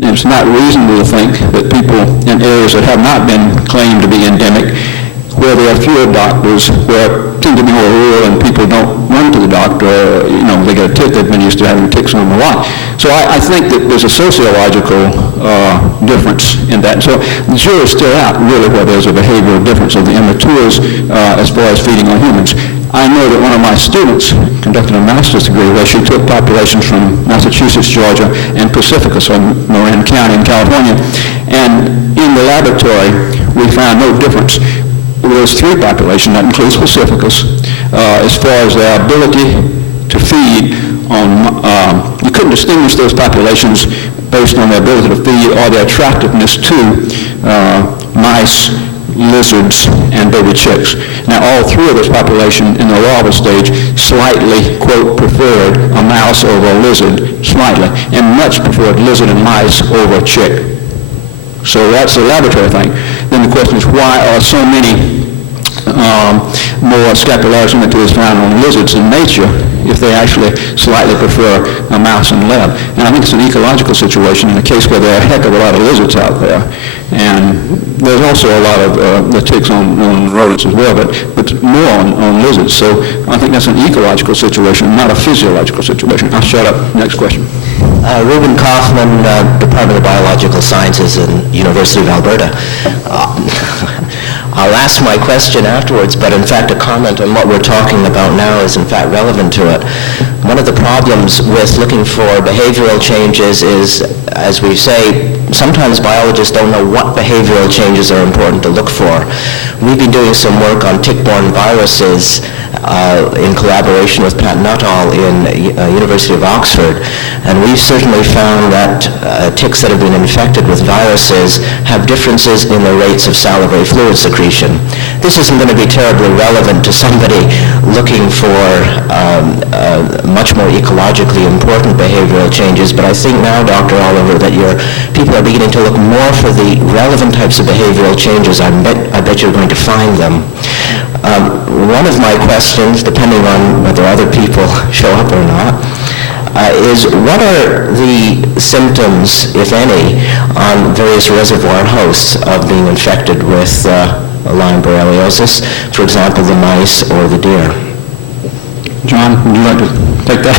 It's not reasonable to think that people in areas that have not been claimed to be endemic, where there are fewer doctors, where it tend to be more rural and people don't run to the doctor, they get a tick, they've been used to having ticks on them a lot. So I think that there's a sociological difference in that. So the jury is still out, really, where there's a behavioral difference of the immatures as far as feeding on humans. I know that one of my students conducted a master's degree where she took populations from Massachusetts, Georgia, and Pacifica, so Marin County in California, and in the laboratory we found no difference. There's three populations, that includes Pacificus, as far as their ability to feed on, you couldn't distinguish those populations based on their ability to feed or their attractiveness to mice, lizards, and baby chicks. Now, all three of those populations in the larval stage slightly, quote, preferred a mouse over a lizard, slightly, and much preferred lizard and mice over a chick. So that's a laboratory thing. Then the question is, why are so many more scapularis immatures found on lizards in nature if they actually slightly prefer a mouse and lab? And I think it's an ecological situation in a case where there are a heck of a lot of lizards out there. And there's also a lot of the ticks on rodents as well, but more on lizards. So I think that's an ecological situation, not a physiological situation. I'll shut up. Next question. Reuben Kaufman, Department of Biological Sciences in University of Alberta. I'll ask my question afterwards, but in fact a comment on what we're talking about now is in fact relevant to it. One of the problems with looking for behavioral changes is, as we say, sometimes biologists don't know what behavioral changes are important to look for. We've been doing some work on tick-borne viruses in collaboration with Pat Nuttall in University of Oxford, and we've certainly found that ticks that have been infected with viruses have differences in the rates of salivary fluid secretion. This isn't going to be terribly relevant to somebody looking for much more ecologically important behavioral changes, but I think now, Dr. Oliver, that people are beginning to look more for the relevant types of behavioral changes. I bet you're going to find them. One of my questions, depending on whether other people show up or not, is what are the symptoms, if any, on various reservoir hosts of being infected with Lyme borreliosis, for example, the mice or the deer? John, would you like to take that?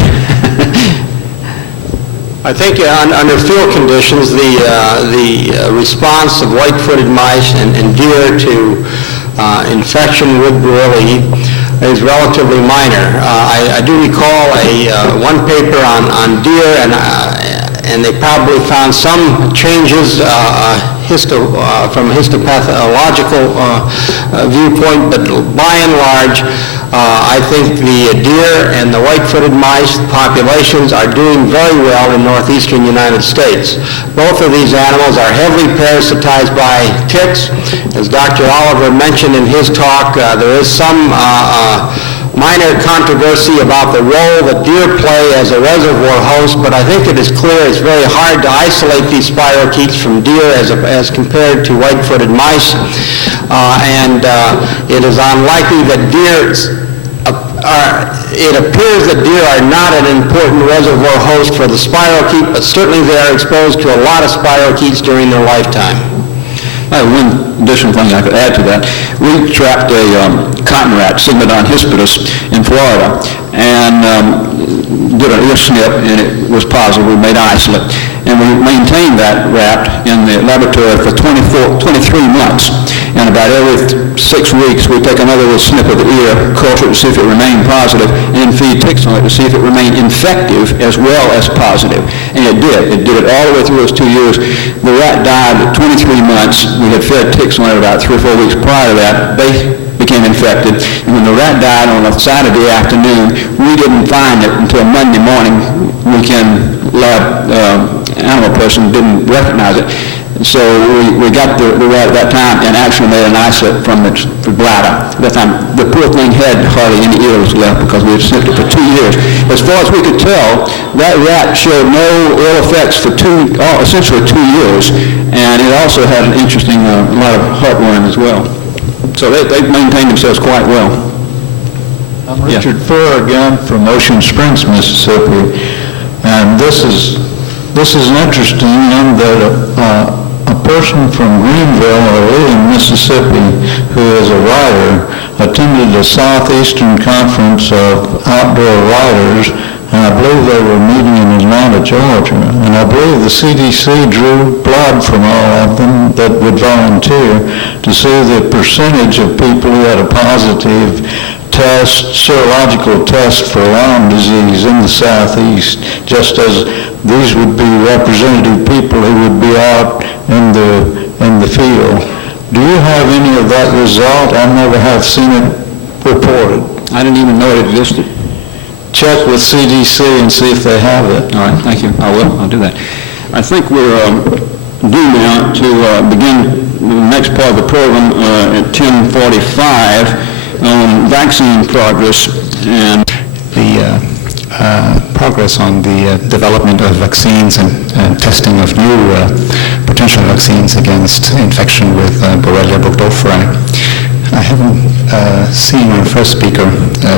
I think under field conditions, the response of white-footed mice and deer to infection with Borrelia is relatively minor. I do recall one paper on deer, and they probably found some changes from a histopathological viewpoint, but by and large, I think the deer and the white-footed mice populations are doing very well in northeastern United States. Both of these animals are heavily parasitized by ticks. As Dr. Oliver mentioned in his talk, there is some minor controversy about the role that deer play as a reservoir host, but I think it is clear it's very hard to isolate these spirochetes from deer as compared to white-footed mice, and it is unlikely that it appears that deer are not an important reservoir host for the spirochete, but certainly they are exposed to a lot of spirochetes during their lifetime. I have one additional thing I could add to that. We trapped a cotton rat, Sigmodon hispidus, in Florida, and did an ear snip, and it was positive. We made isolate, and we maintained that rat in the laboratory for 23 months. And about every 6 weeks, we take another little snip of the ear, culture it to see if it remained positive, and then feed ticks on it to see if it remained infective as well as positive. And it did. It did it all the way through those 2 years. The rat died at 23 months. We had fed ticks on it about 3 or 4 weeks prior to that. They became infected. And when the rat died on a Saturday afternoon, we didn't find it until Monday morning. Weekend lab animal person didn't recognize it. So we got the rat at that time and actually made an isolate from its bladder. At that time, the poor thing had hardly any ears left because we had sniffed it for 2 years. As far as we could tell, that rat showed no ill effects for essentially 2 years, and it also had an interesting a lot of heartworm as well. So they maintained themselves quite well. I'm Richard Furr again from Ocean Springs, Mississippi, and this This is interesting in that a person from Greenville or Lee, Mississippi, who is a writer, attended the Southeastern Conference of Outdoor Writers, and I believe they were meeting in Atlanta, Georgia. And I believe the CDC drew blood from all of them that would volunteer to see the percentage of people who had a positive test, serological test for Lyme disease in the Southeast, just as these would be representative people who would be out in the field. Do you have any of that result? I never have seen it reported. I didn't even know it existed. Check with CDC and see if they have it. All right, thank you. I will. I'll do that. I think we're due now to begin the next part of the program at 10:45 on vaccine progress and the progress on the development of vaccines and testing of new potential vaccines against infection with Borrelia burgdorferi. I haven't seen our first speaker,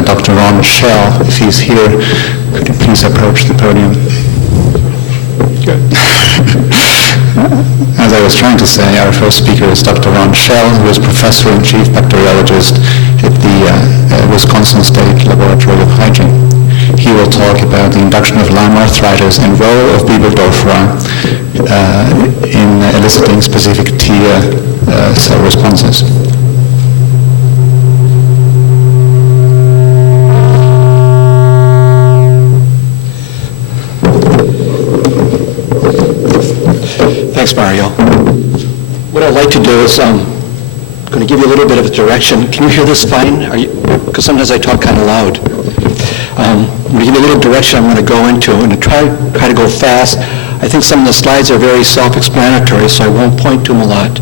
Dr. Ron Schell. If he's here, could you please approach the podium? Good. As I was trying to say, our first speaker is Dr. Ron Schell, who is Professor and Chief Bacteriologist at the Wisconsin State Laboratory of Hygiene. He will talk about the induction of Lyme arthritis and role of B. burgdorferi in eliciting specific T cell responses. Thanks, Mario. What I'd like to do is I'm going to give you a little bit of a direction. Can you hear this fine? Because sometimes I talk kind of loud. I'm going to give you a little direction I'm going to go into and try to go fast. I think some of the slides are very self-explanatory, so I won't point to them a lot.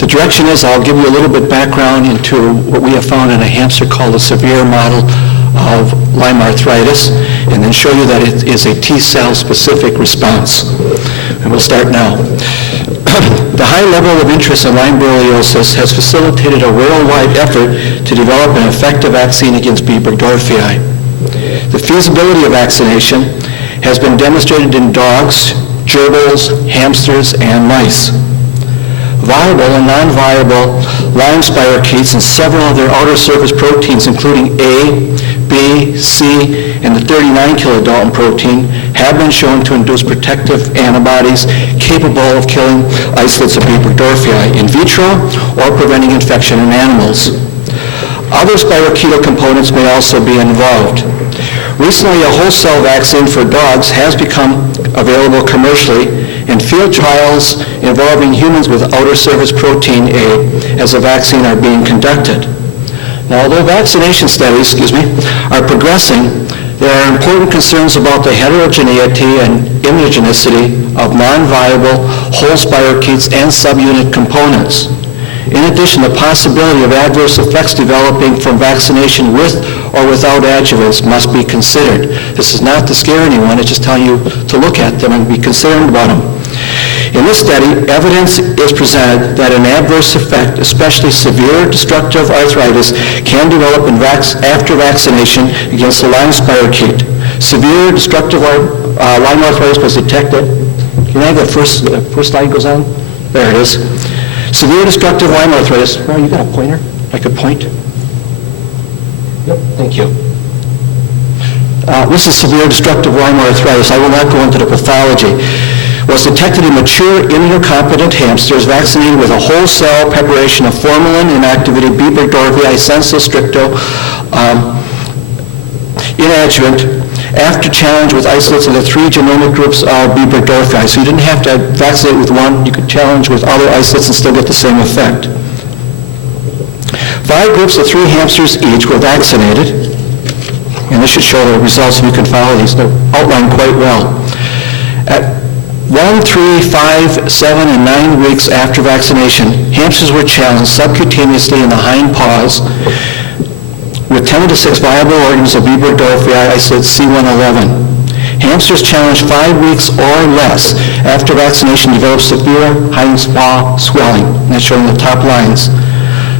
The direction is I'll give you a little bit background into what we have found in a hamster called a severe model of Lyme arthritis, and then show you that it is a T-cell specific response. And we'll start now. The high level of interest in Lyme borreliosis has facilitated a worldwide effort to develop an effective vaccine against B. burgdorferi. The feasibility of vaccination has been demonstrated in dogs, gerbils, hamsters, and mice. Viable and non-viable Lyme spirochetes and several of their outer surface proteins, including A, B, C, and the 39 kilodalton protein, have been shown to induce protective antibodies capable of killing isolates of B. burgdorferi in vitro or preventing infection in animals. Other spirochetal components may also be involved. Recently, a whole cell vaccine for dogs has become available commercially, and field trials involving humans with outer surface protein A as a vaccine are being conducted. Now, although vaccination studies, are progressing, there are important concerns about the heterogeneity and immunogenicity of non-viable whole spirochetes and subunit components. In addition, the possibility of adverse effects developing from vaccination with or without adjuvants must be considered. This is not to scare anyone, it's just telling you to look at them and be concerned about them. In this study, evidence is presented that an adverse effect, especially severe destructive arthritis, can develop after vaccination against the Lyme spirochete. Severe destructive Lyme arthritis was detected. Can I have the first slide goes on? There it is. Severe destructive Lyme arthritis. Oh, you got a pointer? I could point? Yep, thank you. This is severe destructive Lyme arthritis. I will not go into the pathology. Was detected in mature immunocompetent hamsters vaccinated with a whole cell preparation of formalin inactivated B. burgdorferi sensu stricto in adjuvant after challenge with isolates of the three genomic groups of B. burgdorferi. So you didn't have to vaccinate with one, you could challenge with other isolates and still get the same effect. 5 groups of 3 hamsters each were vaccinated, and this should show the results if you can follow these. They're outlined quite well. At 1, 3, 5, 7, and 9 weeks after vaccination, hamsters were challenged subcutaneously in the hind paws with 10 to 6 viable organisms of B. burgdorferi isolate C111. Hamsters challenged 5 weeks or less after vaccination developed severe hind paw swelling. That's shown in the top lines.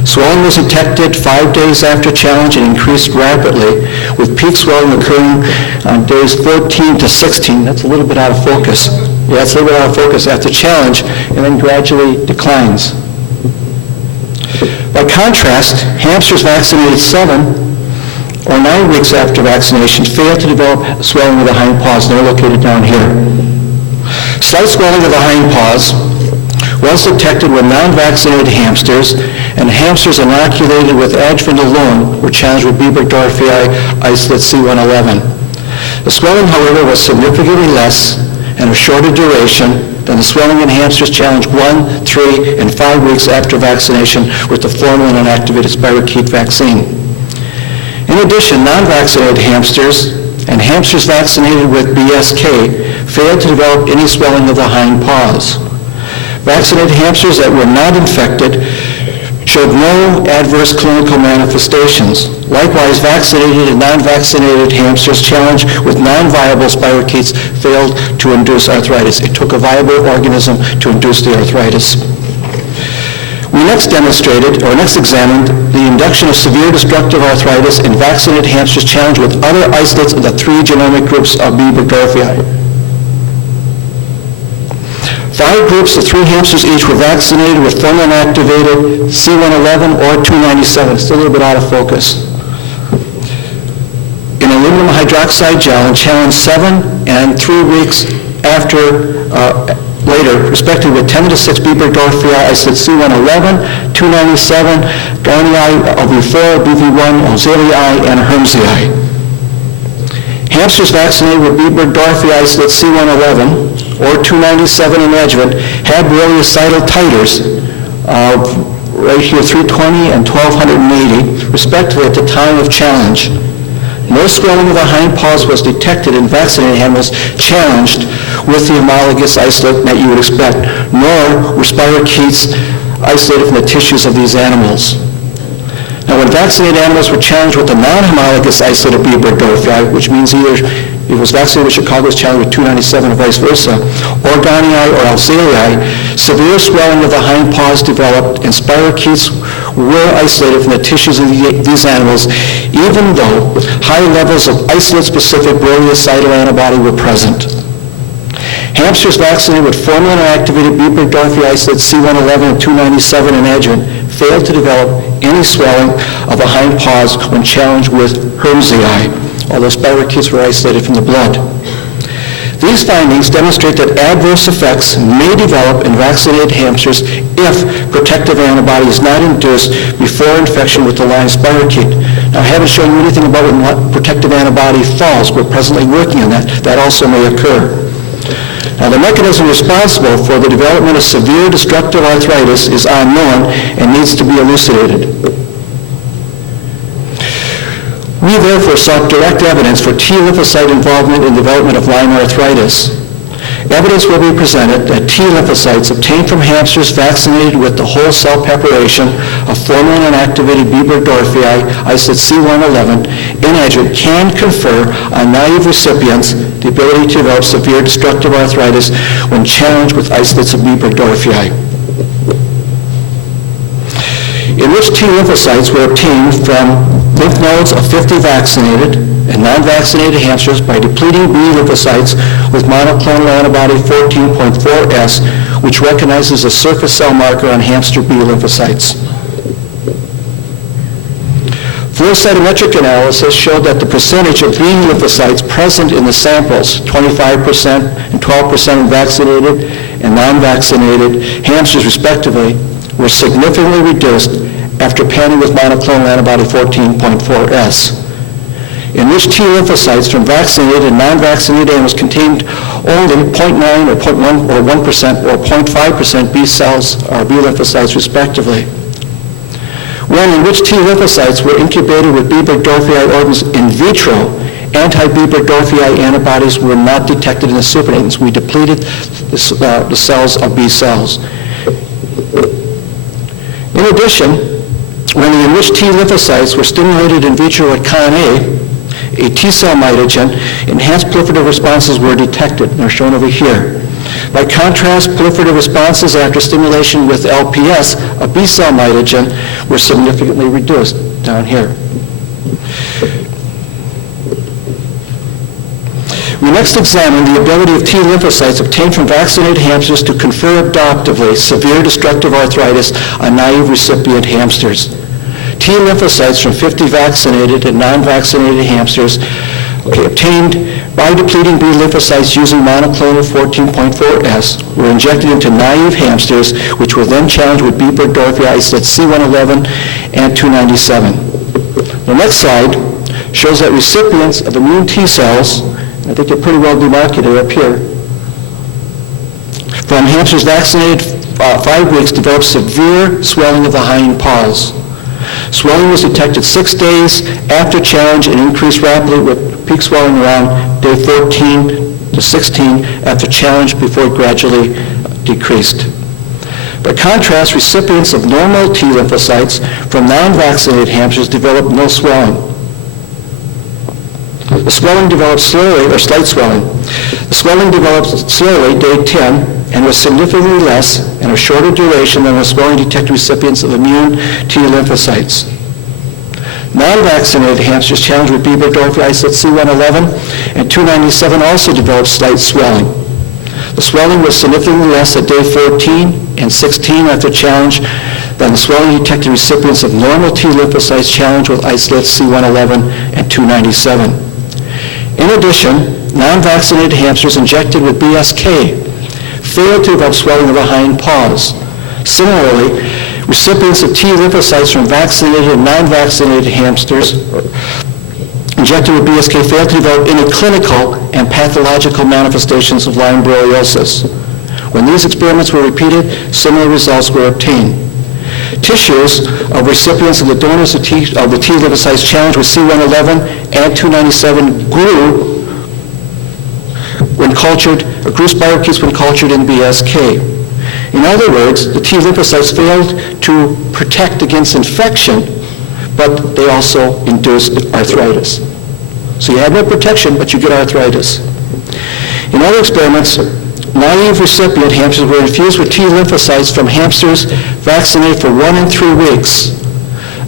Swelling was detected 5 days after challenge and increased rapidly with peak swelling occurring on days 14 to 16. That's a little bit out of focus. Yeah, it's a little bit out of focus after challenge, and then gradually declines. By contrast, hamsters vaccinated 7 or 9 weeks after vaccination failed to develop swelling of the hind paws, and they're located down here. Slight swelling of the hind paws was detected with non-vaccinated hamsters, and hamsters inoculated with adjuvant alone were challenged with B. burgdorferi isolate C111. The swelling, however, was significantly less and of shorter duration than the swelling in hamsters challenged 1, 3, and 5 weeks after vaccination with the formalin inactivated spirochete vaccine. In addition, non-vaccinated hamsters and hamsters vaccinated with BSK failed to develop any swelling of the hind paws. Vaccinated hamsters that were not infected showed no adverse clinical manifestations. Likewise, vaccinated and non-vaccinated hamsters challenged with non-viable spirochetes failed to induce arthritis. It took a viable organism to induce the arthritis. We next examined the induction of severe destructive arthritis in vaccinated hamsters challenged with other isolates of the 3 genomic groups of B. burgdorferi. 5 groups of 3 hamsters each were vaccinated with formalin-activated C111 or 297. Still a little bit out of focus. In aluminum hydroxide gel and challenged 7 and 3 weeks later, respectively, with 10 to 6 B. burgdorferi isolate C111, 297, Garnii, LV4, BV1, Osselii, and Hermsii. Hamsters vaccinated with B. burgdorferi isolate C111 or 297 in adjuvant had borreliocidal titers of right here 320 and 1280, respectively, at the time of challenge. No swelling of the hind paws was detected in vaccinated animals challenged with the homologous isolate that you would expect, nor were spirochetes isolated from the tissues of these animals. Now, when vaccinated animals were challenged with the non-homologous isolate of B. burgdorferi, which means either it was vaccinated with Chicago, was challenged with 297 or vice versa, or Garnii or Osselii, severe swelling of the hind paws developed, and spirochetes were isolated from the tissues of these animals, even though high levels of isolate-specific borreliocidal antibody were present. Hamsters vaccinated with formalin-activated B. burgdorferi isolate C111 and 297 in adjuvant failed to develop any swelling of the hind paws when challenged with Hermsii, although spirochetes were isolated from the blood. These findings demonstrate that adverse effects may develop in vaccinated hamsters if protective antibody is not induced before infection with the Lyme spirochete. Now, I haven't shown you anything about when protective antibody falls. We're presently working on that. That also may occur. Now, the mechanism responsible for the development of severe destructive arthritis is unknown and needs to be elucidated. We therefore sought direct evidence for T lymphocyte involvement in development of Lyme arthritis. Evidence will be presented that T lymphocytes obtained from hamsters vaccinated with the whole cell preparation of formalin inactivated B. burgdorferi isolate C111 in adjuvant can confer on naive recipients the ability to develop severe destructive arthritis when challenged with isolates of B. burgdorferi. In which T lymphocytes were obtained from lymph nodes of 50 vaccinated and non-vaccinated hamsters by depleting B lymphocytes with monoclonal antibody 14.4S, which recognizes a surface cell marker on hamster B lymphocytes. Flow cytometric analysis showed that the percentage of B lymphocytes present in the samples, 25% and 12% in vaccinated and non-vaccinated hamsters respectively, were significantly reduced after panning with monoclonal antibody 14.4S. In which T lymphocytes from vaccinated and non-vaccinated animals contained only 0.9 or 0.1 or 1% or 0.5% B cells or B lymphocytes respectively. When in which T lymphocytes were incubated with B. burgdorferi organisms in vitro, anti-B. burgdorferi antibodies were not detected in the supernatants. We depleted the cells of B cells. In addition, when the enriched T lymphocytes were stimulated in vitro at Con a T-cell mitogen, enhanced proliferative responses were detected, and they're shown over here. By contrast, proliferative responses after stimulation with LPS, a B-cell mitogen, were significantly reduced down here. We next examine the ability of T lymphocytes obtained from vaccinated hamsters to confer adoptively severe destructive arthritis on naive recipient hamsters. T lymphocytes from 50 vaccinated and non-vaccinated hamsters obtained by depleting B lymphocytes using monoclonal 14.4S were injected into naive hamsters, which were then challenged with B. burgdorferi isolate C111 and 297. The next slide shows that recipients of immune T cells, I think they're pretty well demarcated up here, from hamsters vaccinated 5 weeks developed severe swelling of the hind paws. Swelling was detected 6 days after challenge and increased rapidly with peak swelling around day 14 to 16 after challenge before it gradually decreased. By contrast, recipients of normal T lymphocytes from non-vaccinated hamsters developed no swelling. The swelling developed slowly, or slight swelling. The swelling developed slowly, day 10, and was significantly less and of shorter duration than the swelling detected recipients of immune T lymphocytes. Non-vaccinated hamsters challenged with B. burgdorferi isolate C111 and 297 also developed slight swelling. The swelling was significantly less at day 14 and 16 after challenge than the swelling detected recipients of normal T lymphocytes challenged with isolate C111 and 297. In addition, non-vaccinated hamsters injected with BSK failed to develop swelling of the hind paws. Similarly, recipients of T lymphocytes from vaccinated and non-vaccinated hamsters injected with BSK failed to develop any clinical and pathological manifestations of Lyme borreliosis. When these experiments were repeated, similar results were obtained. Tissues of recipients of the donors of the T lymphocytes challenged with C111 and 297 grew when cultured, grew spirochetes when cultured in BSK. In other words, the T lymphocytes failed to protect against infection, but they also induced arthritis. So you have no protection, but you get arthritis. In other experiments, naive recipient hamsters were infused with T lymphocytes from hamsters vaccinated for 1 and 3 weeks.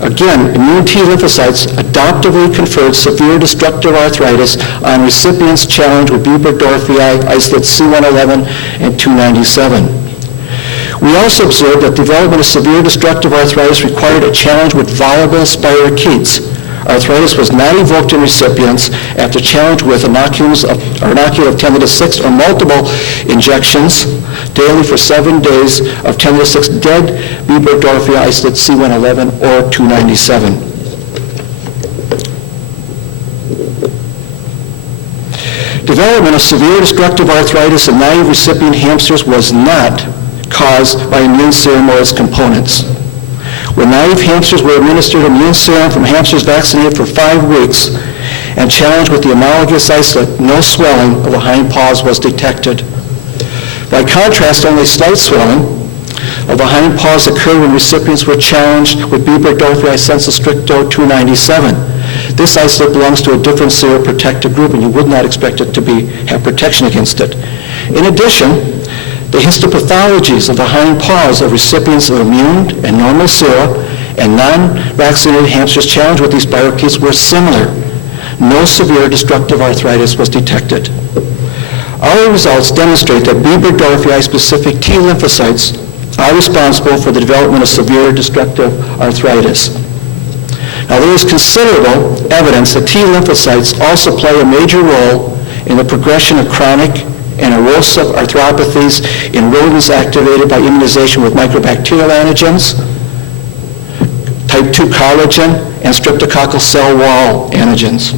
Again, immune T lymphocytes adoptively conferred severe destructive arthritis on recipients challenged with B. burgdorferi isolate C111 and 297. We also observed that development of severe destructive arthritis required a challenge with viable spirochetes. Arthritis was not evoked in recipients after challenge with inoculum of 10 to the 6th or multiple injections daily for 7 days of 10 to the 6th dead B. burgdorferi isolate C111 or 297. Development of severe destructive arthritis in naive recipient hamsters was not caused by immune serum or its components. When naive hamsters were administered immune serum from hamsters vaccinated for 5 weeks and challenged with the homologous isolate, no swelling of the hind paws was detected. By contrast, only slight swelling of the hind paws occurred when recipients were challenged with B. burgdorferi sensu stricto 297. This isolate belongs to a different seroprotective group, and you would not expect it to have protection against it. In addition, the histopathologies of the hind paws of recipients of immune and normal sera and non-vaccinated hamsters challenged with these spirochetes were similar. No severe destructive arthritis was detected. Our results demonstrate that B. burgdorferi specific T lymphocytes are responsible for the development of severe destructive arthritis. Now, there is considerable evidence that T lymphocytes also play a major role in the progression of chronic and erosive arthropathies in rodents activated by immunization with microbacterial antigens, type 2 collagen, and streptococcal cell wall antigens.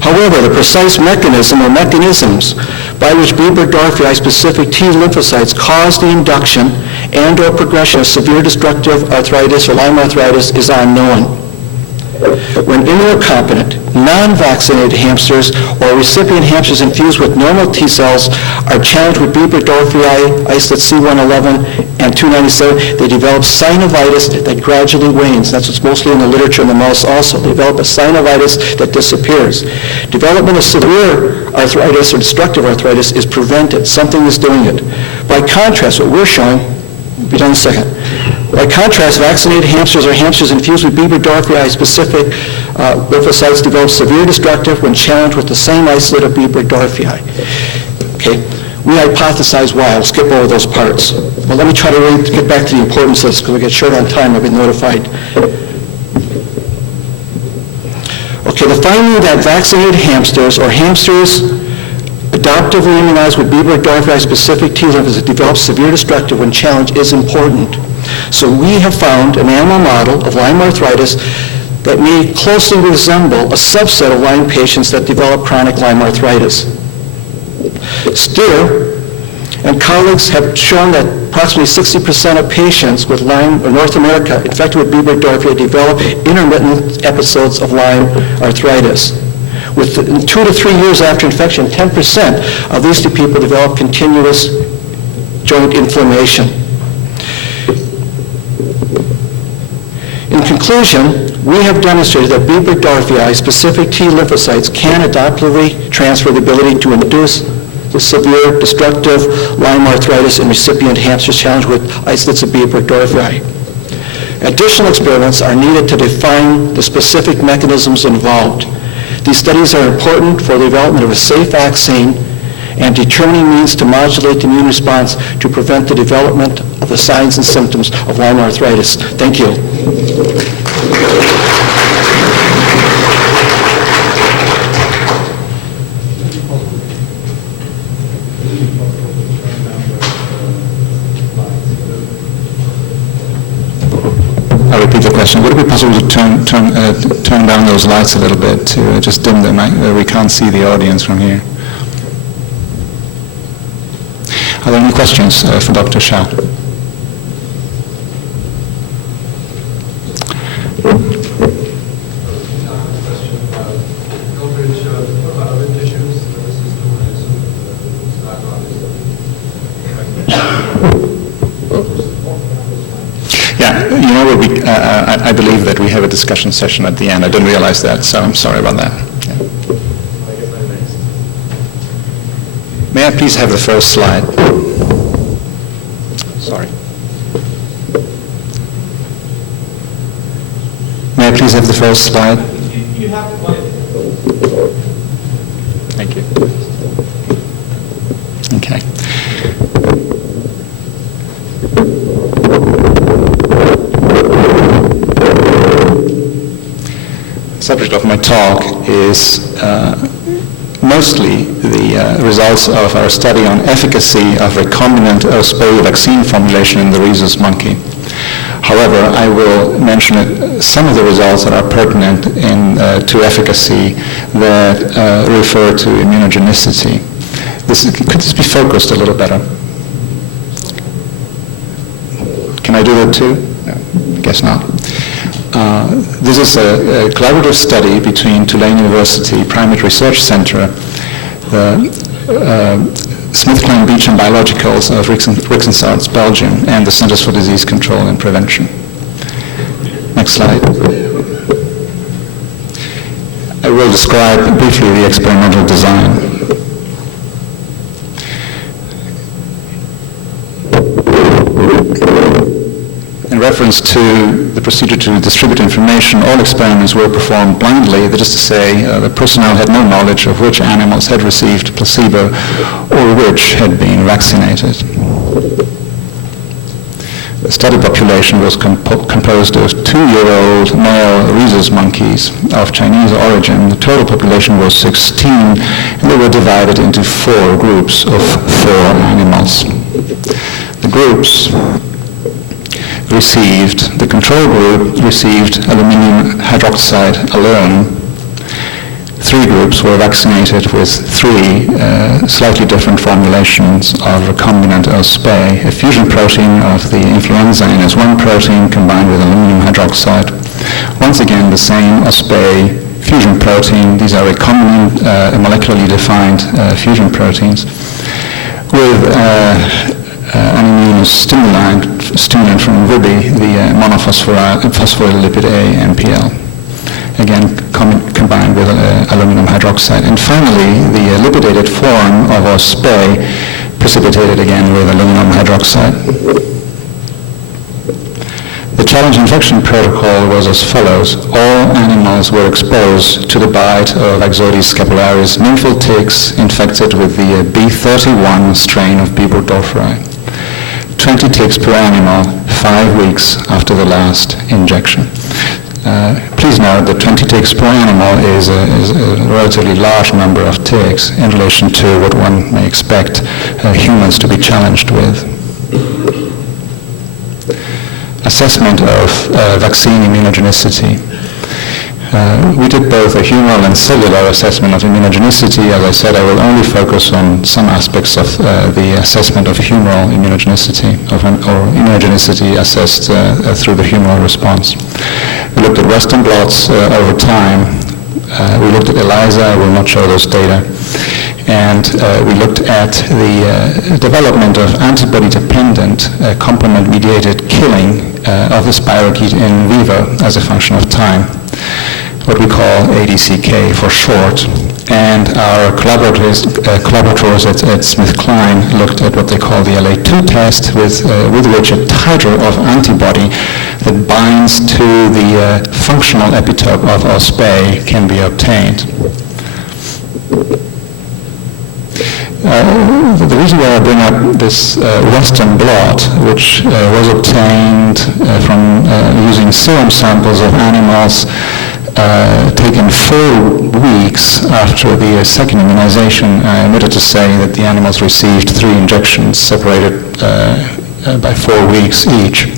However, the precise mechanism or mechanisms by which B. burgdorferi specific T lymphocytes cause the induction and or progression of severe destructive arthritis or Lyme arthritis is unknown. When immunocompetent, non-vaccinated hamsters or recipient hamsters infused with normal T cells are challenged with B. burgdorferi isolate C111 and 297, they develop synovitis that gradually wanes. That's what's mostly in the literature in the mouse also. They develop a synovitis that disappears. Development of severe arthritis or destructive arthritis is prevented. Something is doing it. By contrast, what we're showing, we'll be done in a second. By contrast, vaccinated hamsters or hamsters infused with B-burgdorferi-specific lymphocytes develop severe destructive when challenged with the same isolate of B-burgdorferi. Okay, we hypothesize why. I'll skip over those parts. But let me try to really get back to the importance of this because we get short on time. I've been notified. Okay, the finding that vaccinated hamsters or hamsters adoptively immunized with B-burgdorferi-specific T lymphocytes develop severe destructive when challenged is important. So we have found an animal model of Lyme arthritis that may closely resemble a subset of Lyme patients that develop chronic Lyme arthritis. Still, and colleagues have shown that approximately 60% of patients with Lyme in North America infected with B-burgdorferi develop intermittent episodes of Lyme arthritis. Within 2 to 3 years after infection, 10% of these two people develop continuous joint inflammation. In conclusion, we have demonstrated that B-burgdorferi-specific T lymphocytes can adoptively transfer the ability to induce the severe destructive Lyme arthritis in recipient hamsters challenged with isolates of B-burgdorferi. Additional experiments are needed to define the specific mechanisms involved. These studies are important for the development of a safe vaccine and determining means to modulate the immune response to prevent the development of the signs and symptoms of Lyme arthritis. Thank you. I'll repeat the question. Would it be possible to turn down those lights a little bit, to just dim them? We can't see the audience from here. Are there any questions for Dr. Shah? I believe that we have a discussion session at the end. I didn't realize that, so I'm sorry about that. Yeah. May I please have the first slide? Sorry. May I please have the first slide? You have one. Thank you. Okay. The subject of my talk is mostly the results of our study on efficacy of recombinant OSPE vaccine formulation in the rhesus monkey. However, I will mention some of the results that are pertinent to efficacy that refer to immunogenicity. Could this be focused a little better? Can I do that too? No, I guess not. This is a collaborative study between Tulane University Primate Research Center, the SmithKline Beecham Biologicals of Rixensart, Belgium, and the Centers for Disease Control and Prevention. Next slide. I will describe briefly the experimental design. In reference to the procedure to distribute information, all experiments were performed blindly, that is to say, the personnel had no knowledge of which animals had received placebo or which had been vaccinated. The study population was composed of 2-year-old male rhesus monkeys of Chinese origin. The total population was 16, and they were divided into 4 groups of 4 animals. The groups the control group received aluminum hydroxide alone. 3 groups were vaccinated with 3 slightly different formulations of recombinant OSPE, a fusion protein of the influenza NS1 protein combined with aluminum hydroxide. Once again, the same OSPE fusion protein. These are recombinant, molecularly defined fusion proteins with an immunostimulant from VIBI, the monophospholipid A, NPL, again combined with aluminum hydroxide. And finally, the lipidated form of OSPE precipitated again with aluminum hydroxide. challenge infection protocol was as follows. All animals were exposed to the bite of Ixodes scapularis nymphal ticks infected with the B31 strain of B. burgdorferi. 20 ticks per animal, 5 weeks after the last injection. Please note that 20 ticks per animal is a relatively large number of ticks in relation to what one may expect humans to be challenged with. Assessment of vaccine immunogenicity. We did both a humoral and cellular assessment of immunogenicity. As I said, I will only focus on some aspects of the assessment of humoral immunogenicity, or immunogenicity assessed through the humoral response. We looked at Western blots over time. We looked at ELISA. I will not show those data. And we looked at the development of antibody-dependent complement-mediated killing of the spirochete in vivo as a function of time, what we call ADCK for short. And our collaborators at SmithKline looked at what they call the LA2 test, with which a titer of antibody that binds to the functional epitope of OspA can be obtained. The reason why I bring up this Western blot, which was obtained from using serum samples of animals taken 4 weeks after the second immunization, I omitted to say that the animals received 3 injections separated by 4 weeks each.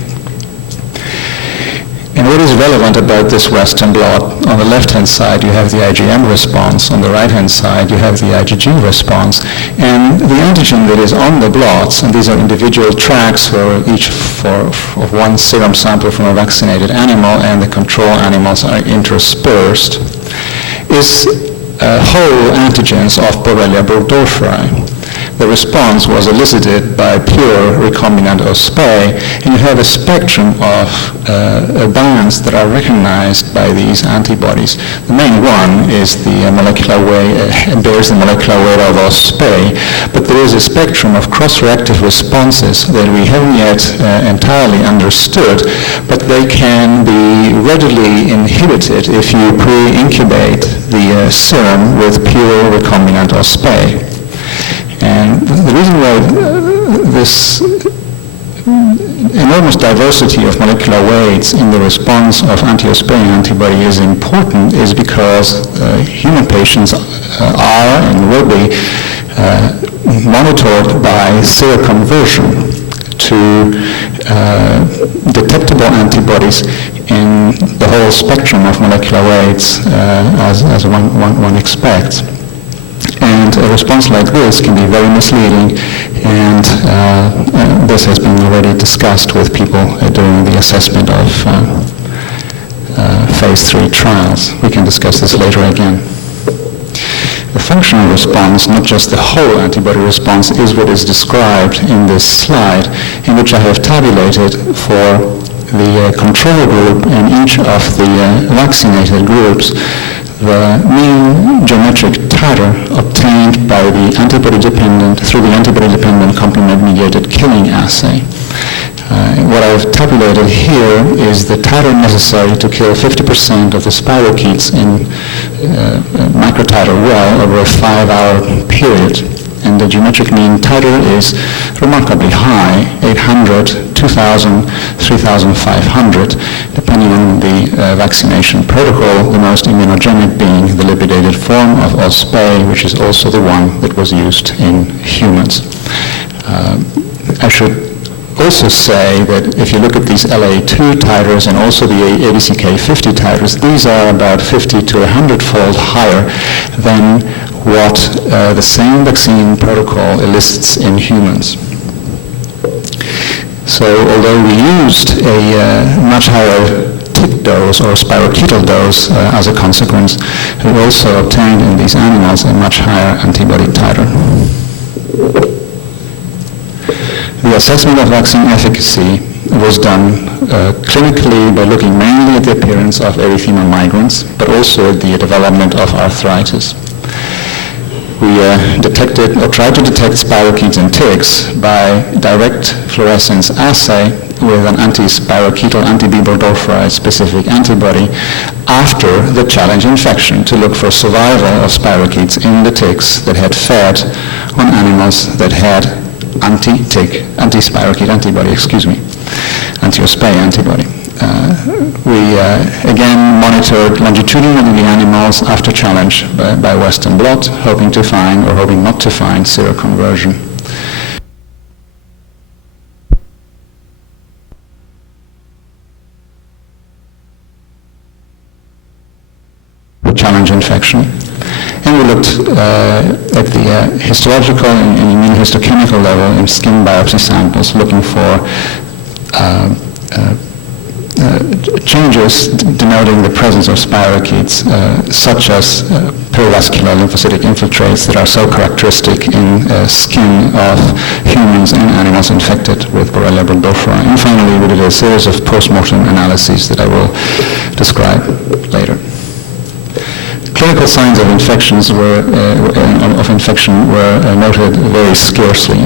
And what is relevant about this Western blot? On the left-hand side, you have the IgM response. On the right-hand side, you have the IgG response. And the antigen that is on the blots, and these are individual tracks for each of one serum sample from a vaccinated animal, and the control animals are interspersed, is whole antigens of Borrelia burgdorferi. The response was elicited by pure recombinant OspA, and you have a spectrum of bands that are recognized by these antibodies. The main one is the molecular weight, bears the molecular weight of OspA, but there is a spectrum of cross-reactive responses that we haven't yet entirely understood, but they can be readily inhibited if you pre-incubate the serum with pure recombinant OspA. And the reason why this enormous diversity of molecular weights in the response of anti-OspA antibody is important is because human patients are and will be monitored by seroconversion to detectable antibodies in the whole spectrum of molecular weights as one expects. And a response like this can be very misleading, and this has been already discussed with people during the assessment of phase 3 trials. We can discuss this later again. The functional response, not just the whole antibody response, is what is described in this slide, in which I have tabulated for the control group and each of the vaccinated groups the mean geometric titer obtained by the through the antibody-dependent complement-mediated killing assay. What I've tabulated here is the titer necessary to kill 50% of the spirochetes in microtiter well over a 5-hour period. And the geometric mean titer is remarkably high, 800, 2,000, 3,500, depending on the vaccination protocol, the most immunogenic being the lipidated form of OspA, which is also the one that was used in humans. I should also say that if you look at these LA2 titers and also the ADCK50 titers, these are about 50 to 100-fold higher than what the same vaccine protocol elicits in humans. So although we used a much higher tick dose or spirochetal dose as a consequence, we also obtained in these animals a much higher antibody titer. The assessment of vaccine efficacy was done clinically by looking mainly at the appearance of erythema migrans, but also at the development of arthritis. We detected or tried to detect spirochetes in ticks by direct fluorescence assay with an anti-spirochetal, anti-B. burgdorferi specific antibody after the challenge infection to look for survival of spirochetes in the ticks that had fed on animals that had anti-spirochete antibody, anti-OSPE antibody. We again monitored longitudinally the animals after challenge by Western blot, hoping to find or hoping not to find seroconversion. Challenge infection. And we looked at the histological and immunohistochemical level in skin biopsy samples, looking for changes denoting the presence of spirochetes, such as perivascular lymphocytic infiltrates that are so characteristic in skin of humans and animals infected with Borrelia burgdorferi. And finally, we did a series of post-mortem analyses that I will describe later. Clinical signs of infection were noted very scarcely.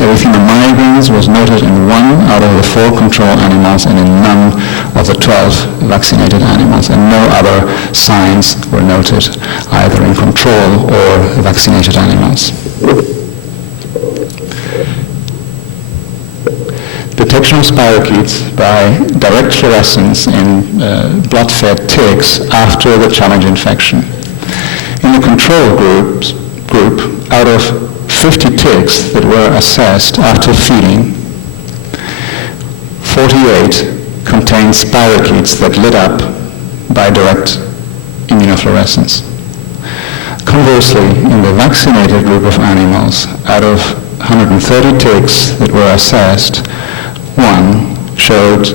Erythema migrans was noted in 1 out of the 4 control animals and in none of the 12 vaccinated animals, and no other signs were noted either in control or vaccinated animals. Detection of spirochetes by direct fluorescence in blood-fed ticks after the challenge infection. In the control group, out of 50 ticks that were assessed after feeding, 48 contained spirochetes that lit up by direct immunofluorescence. Conversely, in the vaccinated group of animals, out of 130 ticks that were assessed, 1 showed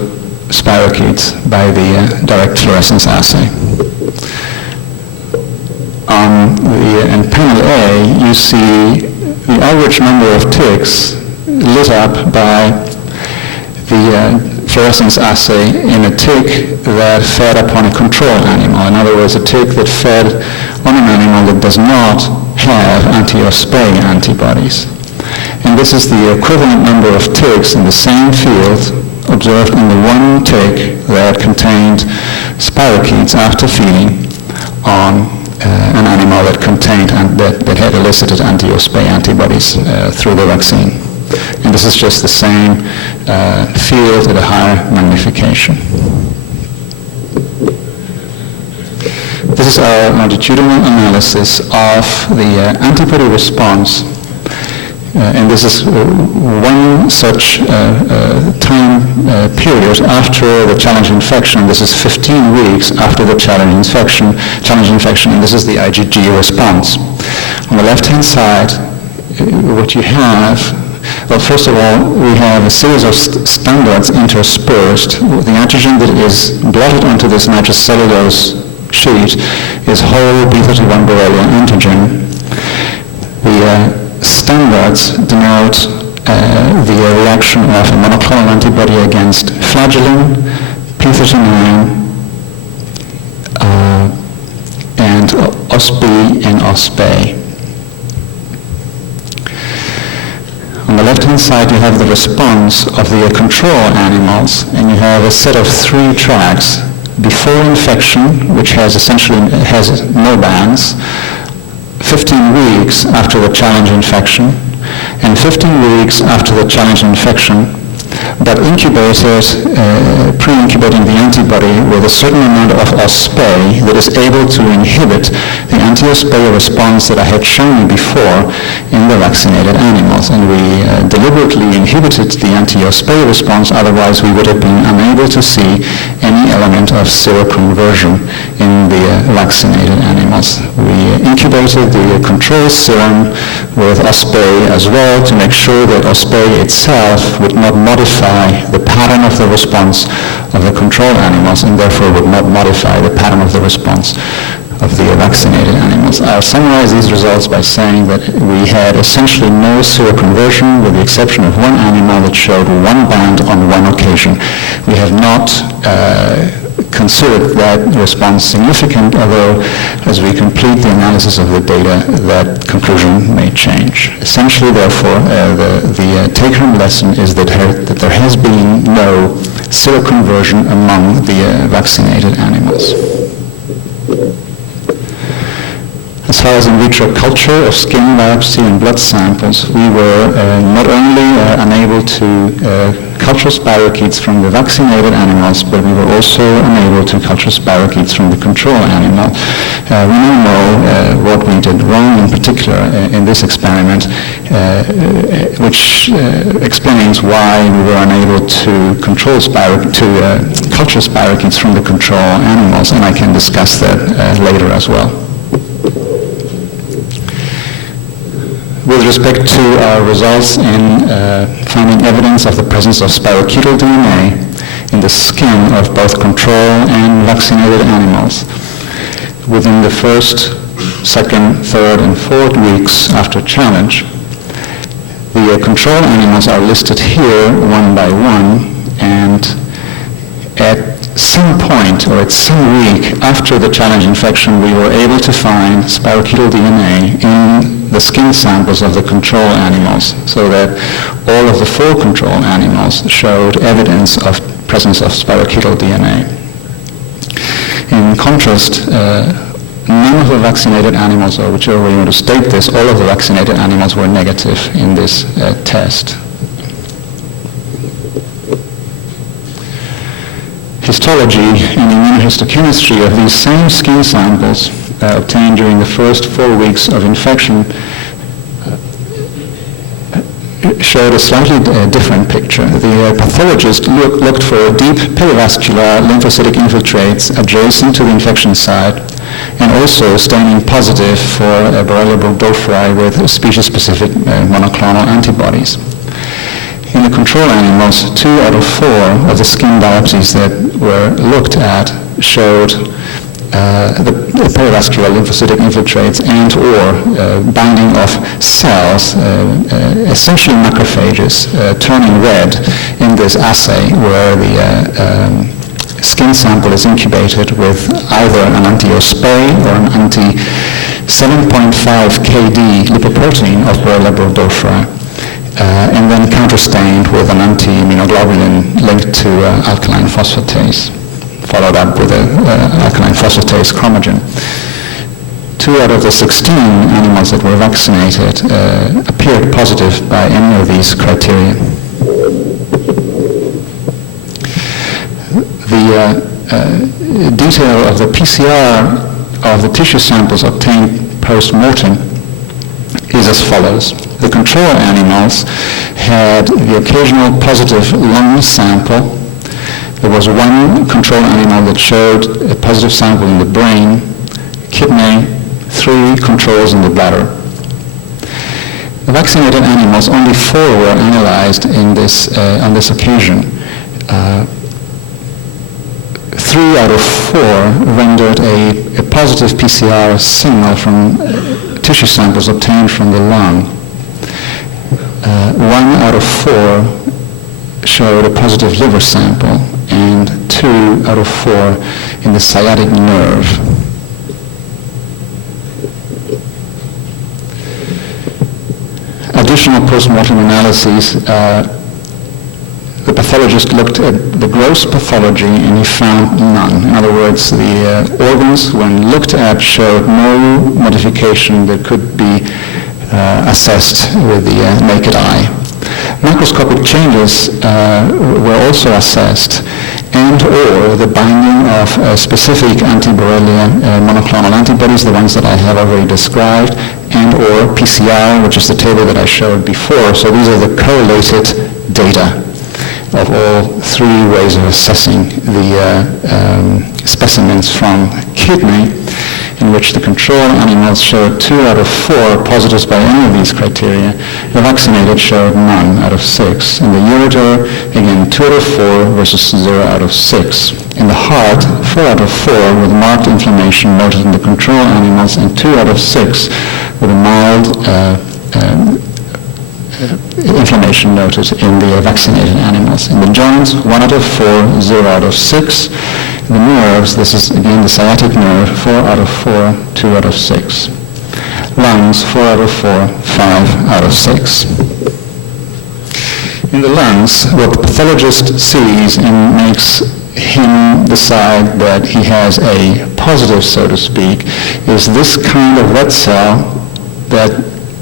spirochetes by the direct fluorescence assay. In panel A, you see the average number of ticks lit up by the fluorescence assay in a tick that fed upon a control animal. In other words, a tick that fed on an animal that does not have anti-OSPE antibodies. And this is the equivalent number of ticks in the same field observed in the 1 tick that contained spirochetes after feeding on an animal that contained that had elicited anti-OSPE antibodies through the vaccine. And this is just the same field at a higher magnification. This is our longitudinal analysis of the antibody response. And this is one such time period after the challenge infection. This is 15 weeks after the challenge infection, and this is the IgG response. On the left-hand side, what you have, well, first of all, we have a series of standards interspersed. The antigen that is blotted onto this nitrocellulose sheet is whole B31 Borrelia antigen. The standards denote the reaction of a monoclonal antibody against flagellin, P39, and OSPE and OSPE. On the left-hand side, you have the response of the control animals, and you have a set of 3 tracks. Before infection, which has no bands, 15 weeks after the challenge infection, and 15 weeks after the challenge infection, but incubated, pre-incubating the antibody with a certain amount of OSPE that is able to inhibit the anti-OSPE response that I had shown you before in the vaccinated animals. And we deliberately inhibited the anti-OSPE response, otherwise we would have been unable to see any element of seroconversion in the vaccinated animals. We incubated the control serum with OSPE as well to make sure that OSPE itself would not modify the pattern of the response of the control animals, and therefore would not modify the pattern of the response of the vaccinated animals. I'll summarize these results by saying that we had essentially no seroconversion, with the exception of 1 animal that showed 1 band on 1 occasion. We have not considered that response significant, although as we complete the analysis of the data, that conclusion may change. Essentially, therefore, the take-home lesson is that there has been no seroconversion among the vaccinated animals. As far as in vitro culture of skin biopsy and blood samples, we were not only unable to culture spirochetes from the vaccinated animals, but we were also unable to culture spirochetes from the control animal. We now know what we did wrong, in particular in this experiment, which explains why we were unable to culture spirochetes from the control animals, and I can discuss that later as well. With respect to our results in finding evidence of the presence of spirochetal DNA in the skin of both control and vaccinated animals, within the first, second, third, and fourth weeks after challenge, the control animals are listed here one by one, and at some point or at some week after the challenge infection, we were able to find spirochetal DNA in the skin samples of the control animals, so that all of the 4 control animals showed evidence of presence of spirochetal DNA. In contrast, none of the vaccinated animals, or whichever way you want to state this, all of the vaccinated animals were negative in this test. Histology and immunohistochemistry of these same skin samples obtained during the first 4 weeks of infection showed a slightly different picture. The pathologist looked for deep perivascular lymphocytic infiltrates adjacent to the infection site, and also staining positive for Borrelia burgdorferi with species-specific monoclonal antibodies. In the control animals, 2 out of 4 of the skin biopsies that were looked at showed the perivascular lymphocytic infiltrates and or binding of cells, essentially macrophages, turning red in this assay where the skin sample is incubated with either an anti-OSPE or an anti-7.5 kD lipoprotein of Borrelia burgdorferi. And then counterstained with an anti-immunoglobulin linked to alkaline phosphatase, followed up with an alkaline phosphatase chromogen. 2 out of the 16 animals that were vaccinated appeared positive by any of these criteria. The detail of the PCR of the tissue samples obtained post-mortem is as follows. The control animals had the occasional positive lung sample. There was 1 control animal that showed a positive sample in the brain, kidney, 3 controls in the bladder. The vaccinated animals, only 4 were analyzed in this, on this occasion. 3 out of 4 rendered a positive PCR signal from tissue samples obtained from the lung. 1 out of 4 showed a positive liver sample, and 2 out of 4 in the sciatic nerve. Additional post-mortem analyses, the pathologist looked at the gross pathology and he found none. In other words, the organs, when looked at, showed no modification that could be assessed with the naked eye. Microscopic changes were also assessed, and or the binding of specific anti-Borrelia monoclonal antibodies, the ones that I have already described, and or PCR, which is the table that I showed before. So these are the correlated data of all 3 ways of assessing the specimens from kidney, in which the control animals showed 2 out of 4 positives by any of these criteria. The vaccinated showed none out of 6. In the ureter, again, 2 out of 4 versus 0 out of 6. In the heart, 4 out of 4 with marked inflammation noted in the control animals, and 2 out of 6 with a mild inflammation noted in the vaccinated animals. In the joints, 1 out of 4, 0 out of 6. The nerves, this is again the sciatic nerve, 4 out of 4, 2 out of 6. Lungs, 4 out of 4, 5 out of 6. In the lungs, what the pathologist sees and makes him decide that he has a positive, so to speak, is this kind of red cell that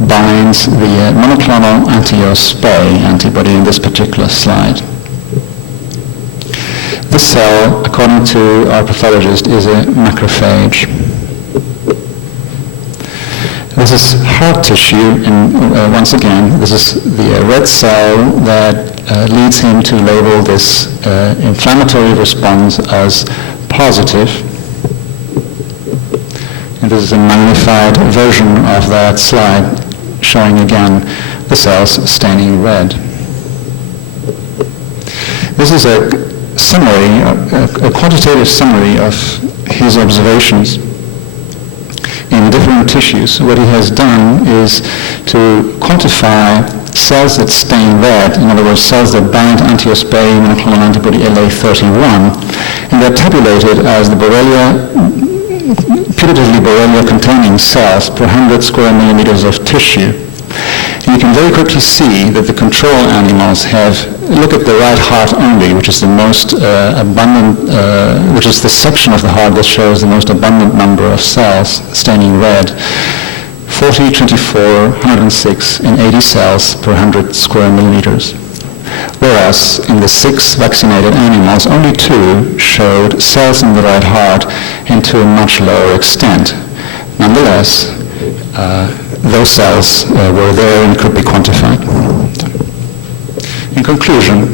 binds the monoclonal anti-OSPE antibody in this particular slide. This cell, according to our pathologist, is a macrophage. This is heart tissue, and once again, this is the red cell that leads him to label this inflammatory response as positive. And this is a magnified version of that slide, showing again the cells staining red. This is a summary, a quantitative summary of his observations in different tissues. What he has done is to quantify cells that stain red, in other words, cells that bind anti-OSPE monoclonal antibody LA31, and they're tabulated as the putatively Borrelia-containing cells per 100 square millimeters of tissue. And you can very quickly see that the control animals have, look at the right heart only, which is the most abundant, which is the section of the heart that shows the most abundant number of cells staining red. 40, 24, 106, and 80 cells per 100 square millimeters. Whereas in the 6 vaccinated animals, only 2 showed cells in the right heart and to a much lower extent. Nonetheless, those cells were there and could be quantified. In conclusion,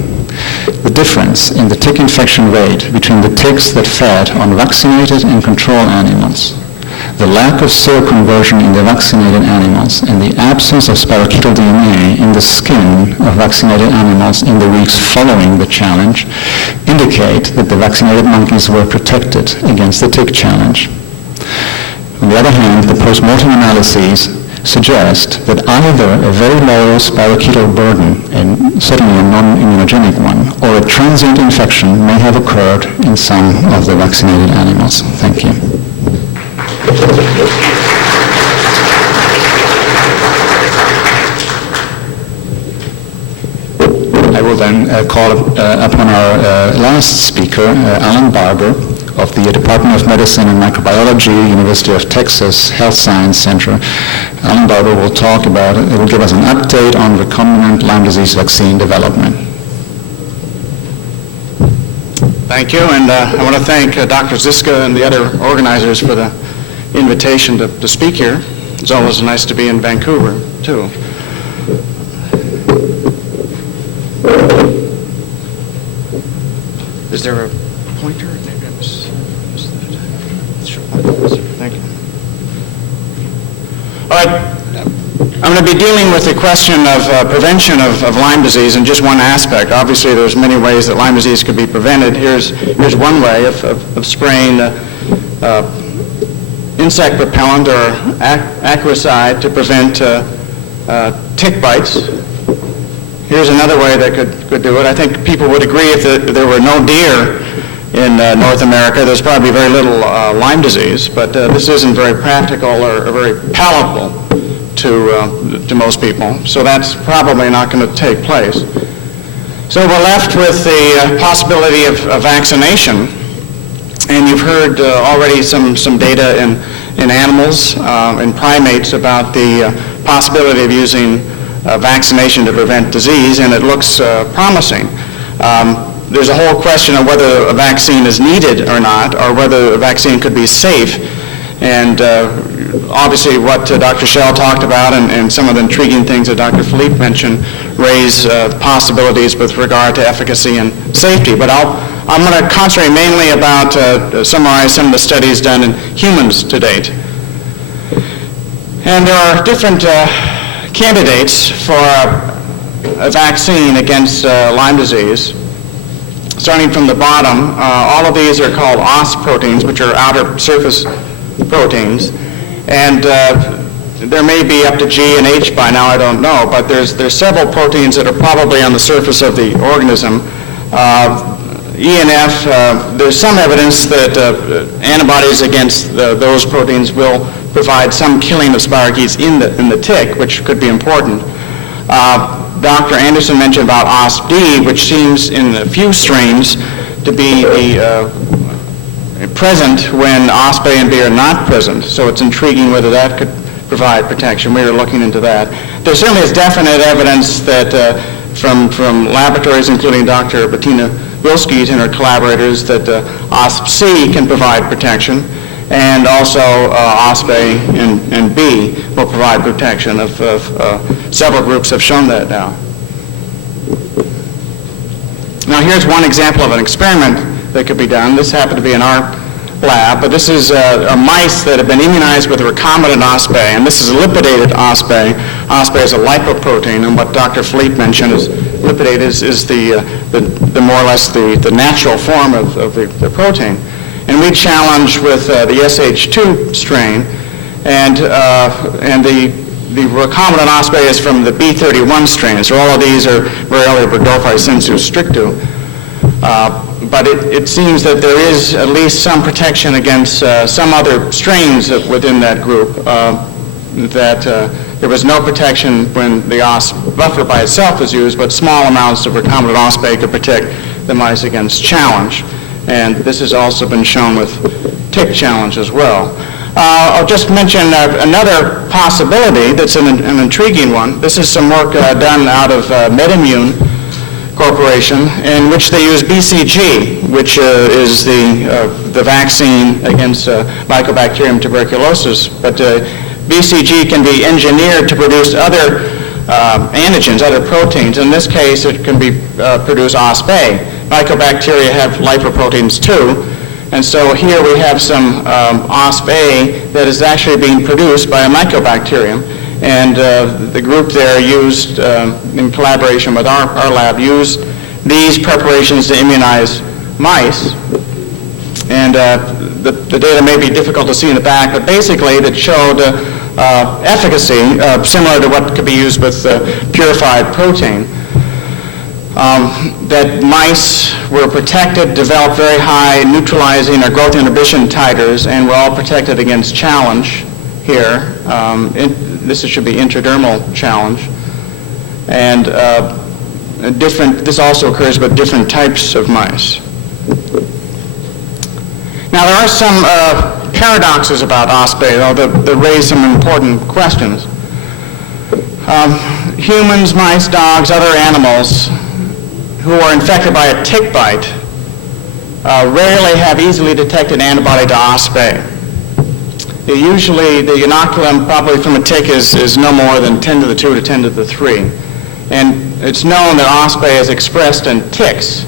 the difference in the tick infection rate between the ticks that fed on vaccinated and control animals, the lack of seroconversion in the vaccinated animals, and the absence of spirochetal DNA in the skin of vaccinated animals in the weeks following the challenge indicate that the vaccinated monkeys were protected against the tick challenge. On the other hand, the post-mortem analyses suggest that either a very low spirochetal burden, and certainly a non-immunogenic one, or a transient infection may have occurred in some of the vaccinated animals. Thank you. I will then call upon our last speaker, Alan Barber, of the Department of Medicine and Microbiology, University of Texas Health Science Center. Alan Barber will will give us an update on recombinant Lyme disease vaccine development. Thank you, and I want to thank Dr. Ziska and the other organizers for the invitation to speak here. It's always nice to be in Vancouver, too. Is there a pointer? Maybe I missed that. Sure. Thank you. All right. I'm going to be dealing with the question of prevention of Lyme disease in just one aspect. Obviously, there's many ways that Lyme disease could be prevented. Here's one way of spraying insect repellent or acaricide to prevent tick bites. Here's another way that could do it. I think people would agree if there were no deer in North America, there's probably very little Lyme disease, but this isn't very practical or very palatable to most people, so that's probably not going to take place. So we're left with the possibility of vaccination, and you've heard already some data in animals, in primates, about the possibility of using vaccination to prevent disease, and it looks promising. There's a whole question of whether a vaccine is needed or not, or whether a vaccine could be safe. And obviously what Dr. Schell talked about and some of the intriguing things that Dr. Philippe mentioned raise possibilities with regard to efficacy and safety. But I'm going to concentrate mainly about summarize some of the studies done in humans to date. And there are different candidates for a vaccine against Lyme disease. Starting from the bottom, all of these are called OS proteins, which are outer surface proteins. And there may be up to G and H by now, I don't know, but there's several proteins that are probably on the surface of the organism. ENF, there's some evidence that antibodies against those proteins will provide some killing of spirochetes in the tick, which could be important. Dr. Anderson mentioned about OSP-D, which seems in a few strains to be present when OSP-A and B are not present. So it's intriguing whether that could provide protection. We are looking into that. There certainly is definite evidence that from laboratories, including Dr. Bettina Wilskis and her collaborators, that OSP-C can provide protection, and also OSP-A and B will provide protection. Several groups have shown that now. Now here's one example of an experiment that could be done. This happened to be in our lab, but this is mice that have been immunized with recombinant OSP-A, and this is a lipidated OSP-A. OSP-A is a lipoprotein, and what Dr. Philippe mentioned is lipidate is the more or less the natural form of the protein. And we challenged with the SH2 strain, and the recombinant OSP-A is from the B31 strain. So all of these are Borrelia burgdorferi sensu stricto. But it seems that there is at least some protection against some other strains within that group, that there was no protection when the OSP buffer by itself was used, but small amounts of recombinant OSP-A could protect the mice against challenge. And this has also been shown with tick challenge as well. I'll just mention another possibility that's an intriguing one. This is some work done out of MedImmune Corporation, in which they use BCG, which is the vaccine against Mycobacterium tuberculosis. But BCG can be engineered to produce other antigens, other proteins. In this case, it can be produce OSP-A. Mycobacteria have lipoproteins too, and so here we have some OSP-A that is actually being produced by a mycobacterium. And the group there used, in collaboration with our lab, used these preparations to immunize mice. And the data may be difficult to see in the back, but basically it showed efficacy similar to what could be used with purified protein. That mice were protected, developed very high neutralizing or growth inhibition titers, and were all protected against challenge here. This should be intradermal challenge. And this also occurs with different types of mice. Now there are some paradoxes about OSP-A, though, that raise some important questions. Humans, mice, dogs, other animals who are infected by a tick bite rarely have easily detected antibody to OSP-A. Usually the inoculum probably from a tick is no more than 10 to the 2 to 10 to the 3. And it's known that OSP-A is expressed in ticks.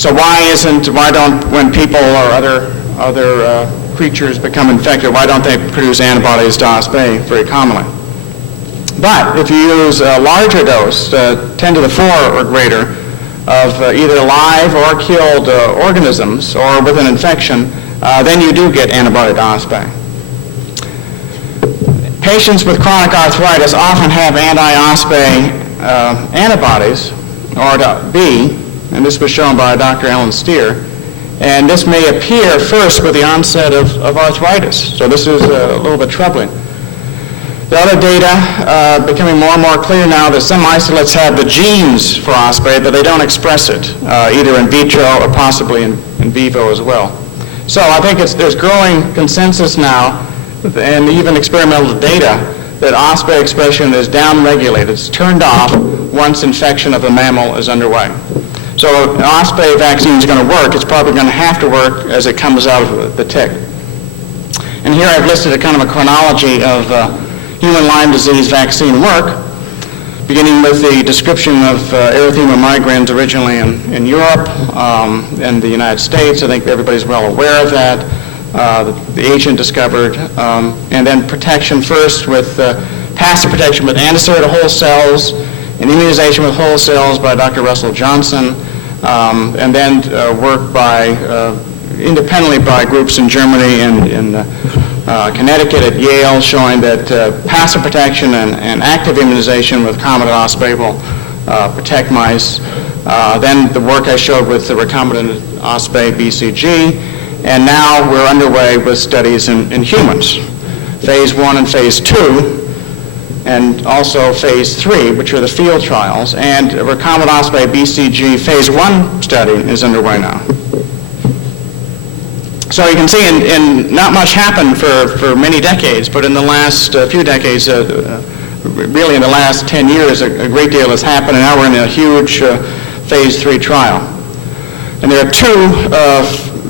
So why don't, when people or other creatures become infected, why don't they produce antibodies to OSP-A very commonly? But if you use a larger dose, 10 to the 4 or greater, of either live or killed organisms or with an infection, then you do get antibody to OSP-A. Patients with chronic arthritis often have anti-OSP-A antibodies, or to B, and this was shown by Dr. Ellen Steer, and this may appear first with the onset of arthritis. So this is a little bit troubling. The other data becoming more and more clear now that some isolates have the genes for OSP-A, but they don't express it, either in vitro or possibly in vivo as well. So I think there's growing consensus now, and even experimental data, that OSP-A expression is downregulated. It's turned off once infection of the mammal is underway. So if an OSP-A vaccine is going to work, it's probably going to have to work as it comes out of the tick. And here I've listed a kind of a chronology of human Lyme disease vaccine work, beginning with the description of erythema migrans originally in Europe and the United States. I think everybody's well aware of that. The agent discovered, and then protection first with passive protection with antiserum whole cells, and immunization with whole cells by Dr. Russell Johnson, and then work independently by groups in Germany and in Connecticut at Yale, showing that passive protection and active immunization with recombinant OSP-A will protect mice. then the work I showed with the recombinant ospa BCG, and now we're underway with studies in humans, phase 1 and phase 2, and also phase 3, which are the field trials, and recombinant ospa BCG phase 1 study is underway now. So you can see not much happened for many decades, but in the last few decades, really in the last 10 years, a great deal has happened, and now we're in a huge phase 3 trial. And there are two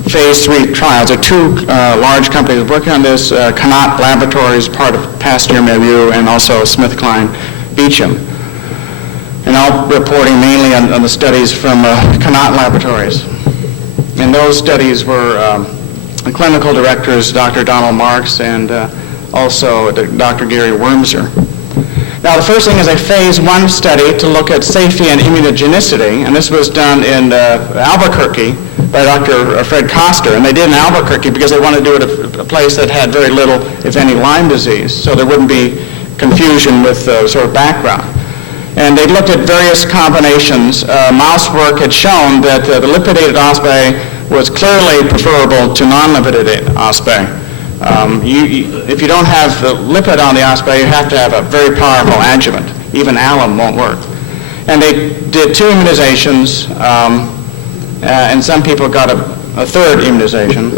phase 3 trials. There are two large companies working on this, Connaught Laboratories, part of Pasteur Milieu, and also SmithKline Beecham. And I'll be reporting mainly on the studies from Connaught Laboratories. And those studies were the clinical directors, Dr. Donald Marks and also Dr. Gary Wormser. Now, the first thing is a phase 1 study to look at safety and immunogenicity, and this was done in Albuquerque by Dr. Fred Koster, and they did in Albuquerque because they wanted to do it at a place that had very little, if any, Lyme disease, so there wouldn't be confusion with sort of background. And they looked at various combinations. Mouse work had shown that the lipidated ospa was clearly preferable to non-lipidated ospa. If you don't have the lipid on the ospa, you have to have a very powerful adjuvant. Even alum won't work. And they did 2 immunizations, and some people got a third immunization.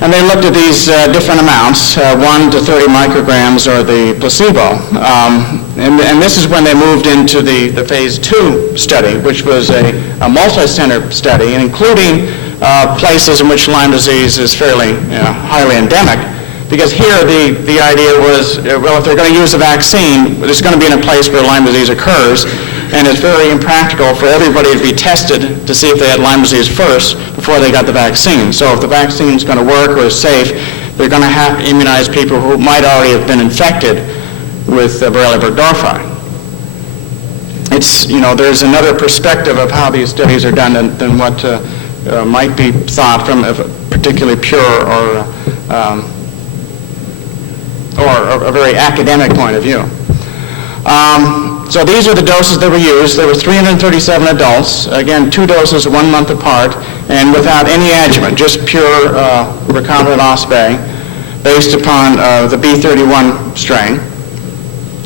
And they looked at these different amounts, 1 to 30 micrograms or the placebo. And this is when they moved into the phase 2 study, which was a multi-center study, and including places in which Lyme disease is fairly highly endemic. Because here the idea was, well, if they're going to use a vaccine, it's going to be in a place where Lyme disease occurs, and it's very impractical for everybody to be tested to see if they had Lyme disease first before they got the vaccine. So if the vaccine is going to work or is safe, they're going to have to immunize people who might already have been infected with Borrelia burgdorferi. It's, there's another perspective of how these studies are done than what might be thought from a particularly pure or a very academic point of view. So these are the doses that were used. There were 337 adults, again, 2 doses 1 month apart, and without any adjuvant, just pure recombinant ospa based upon the B31 strain.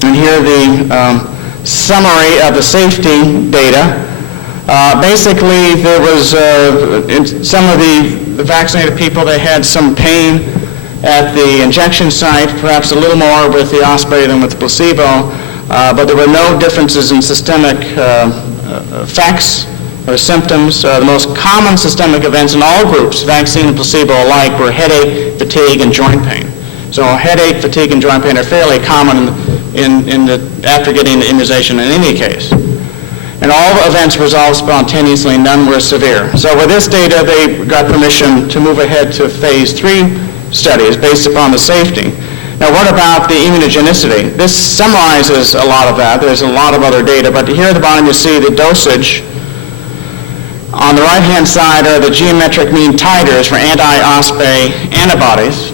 And here the summary of the safety data. Basically, there was, in some of the vaccinated people, they had some pain at the injection site, perhaps a little more with the ospa than with the placebo, but there were no differences in systemic effects or symptoms. The most common systemic events in all groups, vaccine and placebo alike, were headache, fatigue, and joint pain. So headache, fatigue, and joint pain are fairly common after getting the immunization in any case. And all the events resolved spontaneously, none were severe. So with this data, they got permission to move ahead to phase 3 studies based upon the safety. Now, what about the immunogenicity? This summarizes a lot of that. There's a lot of other data, but here at the bottom you see the dosage. On the right-hand side are the geometric mean titers for anti-ospa antibodies.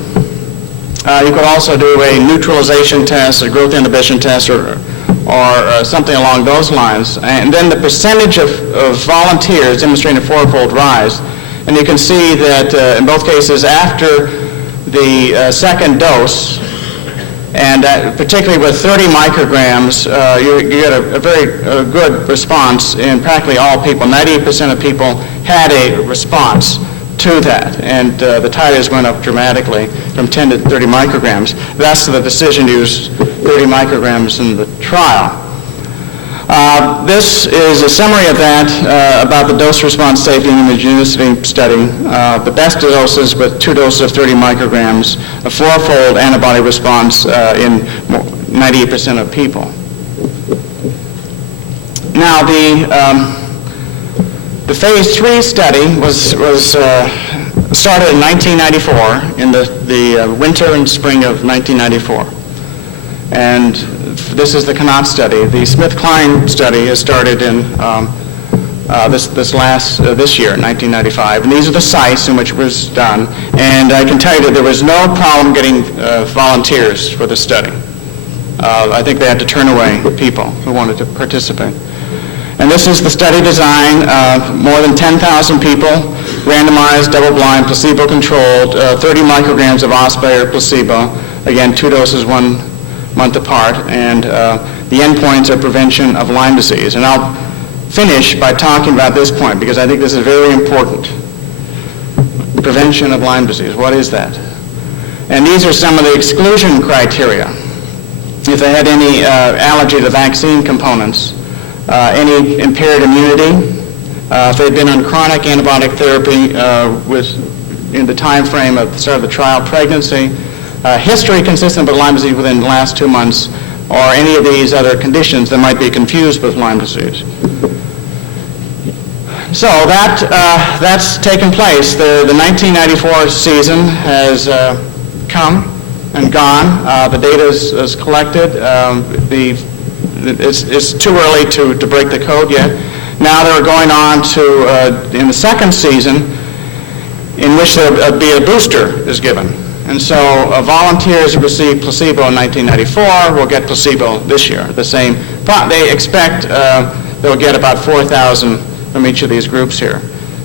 You could also do a neutralization test, a growth inhibition test, or something along those lines. And then the percentage of volunteers demonstrating a 4-fold rise. And you can see that in both cases after the second dose, and particularly with 30 micrograms, you get a very good response in practically all people. 98% of people had a response to that, and the titers went up dramatically from 10 to 30 micrograms. That's the decision to use 30 micrograms in the trial. This is a summary of that about the dose response safety and immunogenicity study. The best doses with 2 doses of 30 micrograms, a 4-fold antibody response in 98% of people. Now the phase 3 study was started in 1994, in the winter and spring of 1994. And this is the Connaught study. The SmithKline study has started in this year, 1995. And these are the sites in which it was done. And I can tell you that there was no problem getting volunteers for the study. I think they had to turn away people who wanted to participate. And this is the study design, more than 10,000 people, randomized, double-blind, placebo-controlled, 30 micrograms of ospa or placebo, again, 2 doses 1 month apart, and the endpoints are prevention of Lyme disease. And I'll finish by talking about this point, because I think this is very important. Prevention of Lyme disease, what is that? And these are some of the exclusion criteria. If they had any allergy to vaccine components, any impaired immunity, if they'd been on chronic antibiotic therapy in the time frame of the start of the trial, pregnancy, history consistent with Lyme disease within the last 2 months, or any of these other conditions that might be confused with Lyme disease. So that's taken place. The 1994 season has come and gone. The data is collected. It's too early to break the code yet. Now they're going on to, in the second season, in which there will be a booster is given. And so volunteers who received placebo in 1994 will get placebo this year. The same. They expect they'll get about 4,000 from each of these groups here.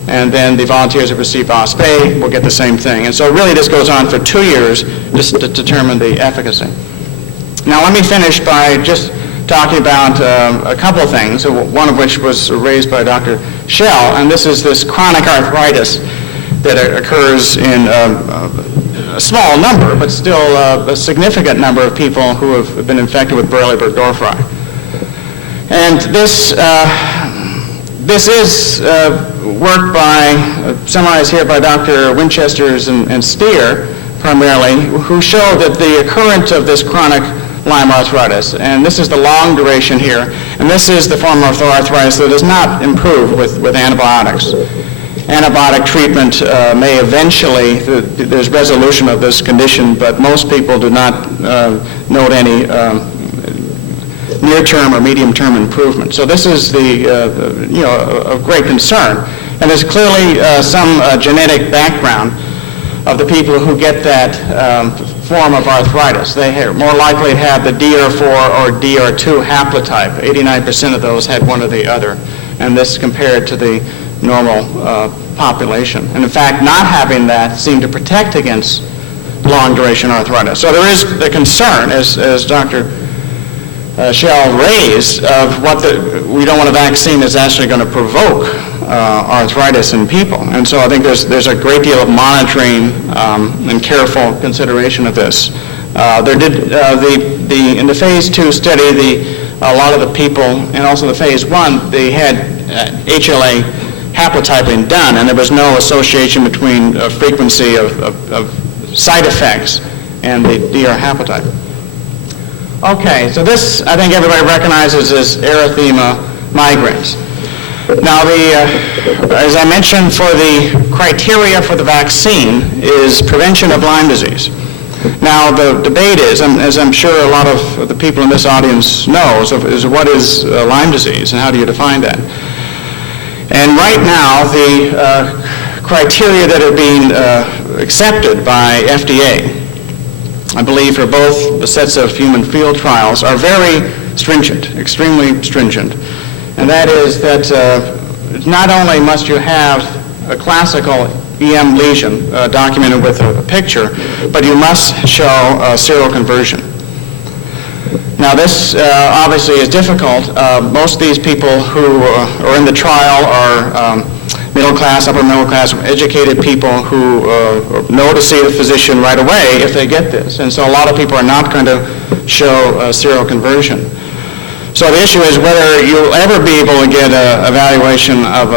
And then the volunteers who receive OSPE will get the same thing. And so really this goes on for 2 years just to determine the efficacy. Now let me finish by just talking about a couple of things, one of which was raised by Dr. Schell, and this is this chronic arthritis that occurs in a small number, but still a significant number of people who have been infected with Borrelia burgdorferi. And this is work summarized here by Dr. Winchesters and Steer, primarily, who show that the occurrence of this chronic Lyme arthritis, and this is the long duration here, and this is the form of arthritis that does not improve with antibiotics. Antibiotic treatment may eventually, there's resolution of this condition, but most people do not note any near-term or medium-term improvement. So this is of great concern. And there's clearly some genetic background of the people who get that form of arthritis. They are more likely to have the DR4 or DR2 haplotype. 89% of those had one or the other, and this compared to the normal population. And in fact, not having that seemed to protect against long-duration arthritis. So there is the concern, as Dr. Schell raised, of we don't want a vaccine that's actually going to provoke arthritis in people. And so I think there's a great deal of monitoring and careful consideration of this. In the phase 2 study, a lot of the people, and also the phase 1, they had HLA haplotyping done, and there was no association between frequency of side effects and the DR haplotype. Okay, so this I think everybody recognizes as erythema migrans. Now, as I mentioned, for the criteria for the vaccine is prevention of Lyme disease. Now, the debate is, as I'm sure a lot of the people in this audience knows, is what is Lyme disease and how do you define that? And right now, the criteria that are being accepted by FDA, I believe for both the sets of human field trials, are very stringent, extremely stringent. And that is that not only must you have a classical EM lesion documented with a picture, but you must show seroconversion. Now this obviously is difficult. Most of these people who are in the trial are middle class, upper middle class, educated people who know to see the physician right away if they get this. And so a lot of people are not going to show seroconversion. So the issue is whether you'll ever be able to get an evaluation of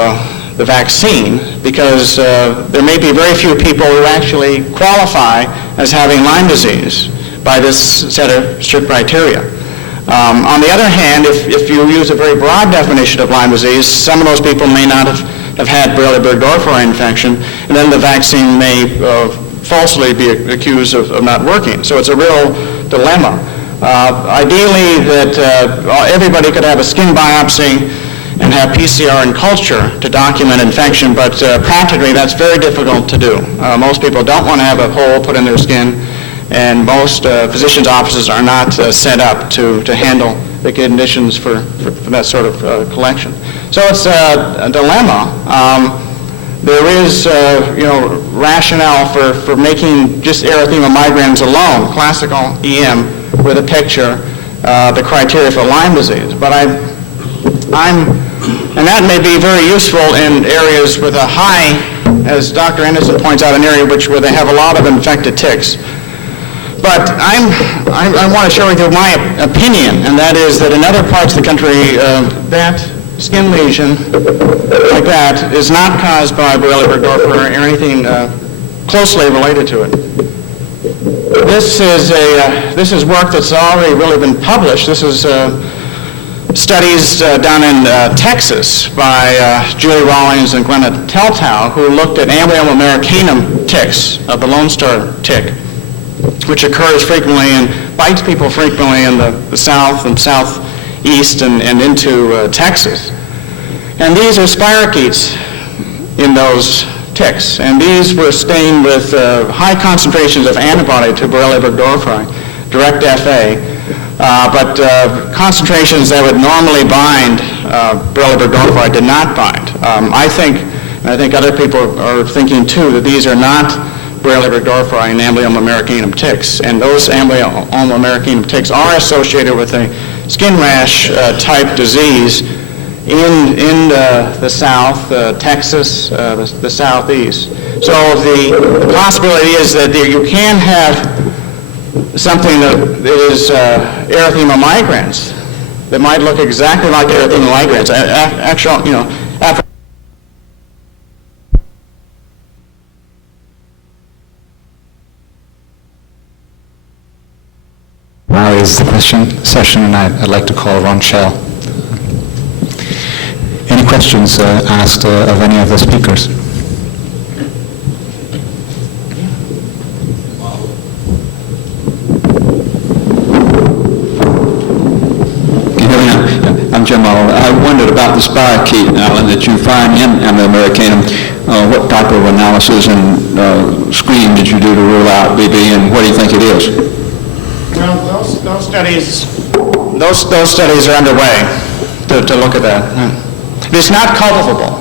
the vaccine, because there may be very few people who actually qualify as having Lyme disease by this set of strict criteria. On the other hand, if you use a very broad definition of Lyme disease, some of those people may not have had Borrelia burgdorferi infection, and then the vaccine may falsely be accused of not working. So it's a real dilemma. Ideally, that everybody could have a skin biopsy and have PCR and culture to document infection, but practically that's very difficult to do. Most people don't want to have a hole put in their skin, and most physicians' offices are not set up to handle the conditions for that sort of collection. So it's a dilemma. There is, rationale for making just erythema migrans alone, classical EM, with a picture, the criteria for Lyme disease. But and that may be very useful in areas with a high, as Dr. Anderson points out, an area where they have a lot of infected ticks. But I want to share with you my opinion, and that is that in other parts of the country, that skin lesion like that is not caused by Borrelia burgdorferi or anything closely related to it. This is work that's already really been published. This is studies down in Texas by Julie Rawlings and Glenna Teltow, who looked at Amblyomma americanum ticks, the Lone Star tick, which occurs frequently and bites people frequently in the south and southeast and into Texas. And these are spirochetes in those ticks, and these were stained with high concentrations of antibody to Borrelia burgdorferi, direct FA, but concentrations that would normally bind Borrelia burgdorferi did not bind. I think other people are thinking too that these are not Borrelia burgdorferi and Amblyomma americanum ticks, and those Amblyomma americanum ticks are associated with a skin rash type disease in the South, Texas, the Southeast. So the possibility is that you can have something that is erythema migrans that might look exactly like erythema migrans. Actually, after Now is the question session, and I'd like to call Ron Schell. Any questions asked of any of the speakers? I'm Jim Muller. I wondered about the spirochete, Alan, that you find in Amblyomma americanum. What type of analysis and screening did you do to rule out BB, and what do you think it is? Well, those studies are underway to look at that. It's not cultivable.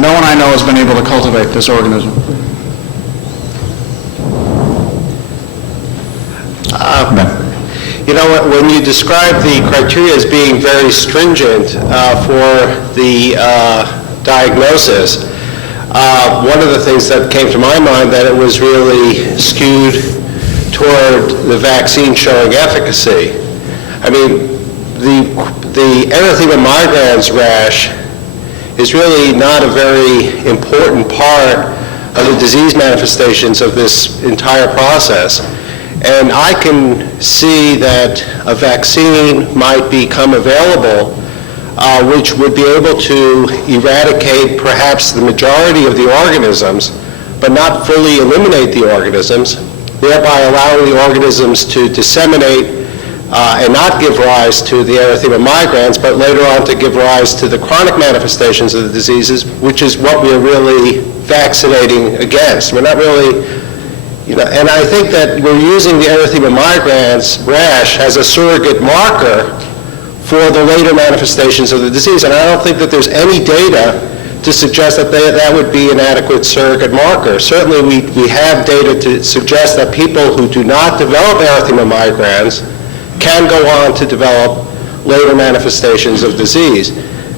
No one I know has been able to cultivate this organism. When you describe the criteria as being very stringent for the diagnosis, one of the things that came to my mind that it was really skewed toward the vaccine showing efficacy. I mean, the erythema migrans rash is really not a very important part of the disease manifestations of this entire process. And I can see that a vaccine might become available which would be able to eradicate perhaps the majority of the organisms, but not fully eliminate the organisms, thereby allowing the organisms to disseminate and not give rise to the erythema migrans, but later on to give rise to the chronic manifestations of the diseases, which is what we're really vaccinating against. We're not really, and I think that we're using the erythema migrans rash as a surrogate marker for the later manifestations of the disease, and I don't think that there's any data to suggest that that would be an adequate surrogate marker. Certainly we have data to suggest that people who do not develop erythema migrans can go on to develop later manifestations of disease.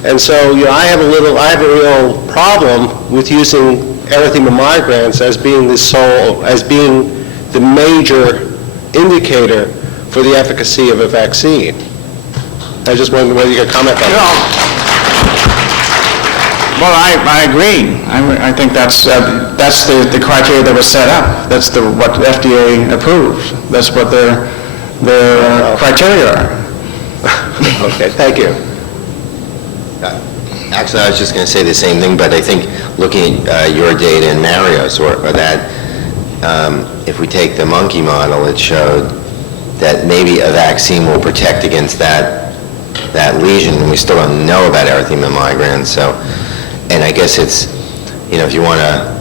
And so, I have a real problem with using erythema migrans as being the major indicator for the efficacy of a vaccine. I just wondered whether you could comment on that. Well, I agree. I think that's the criteria that was set up. That's what the FDA approved. That's what their criteria are. Okay, thank you. Actually, I was just going to say the same thing, but I think looking at your data and Mario's, or that if we take the monkey model, it showed that maybe a vaccine will protect against that lesion, and we still don't know about erythema migrans. So, and I guess it's, if you want to,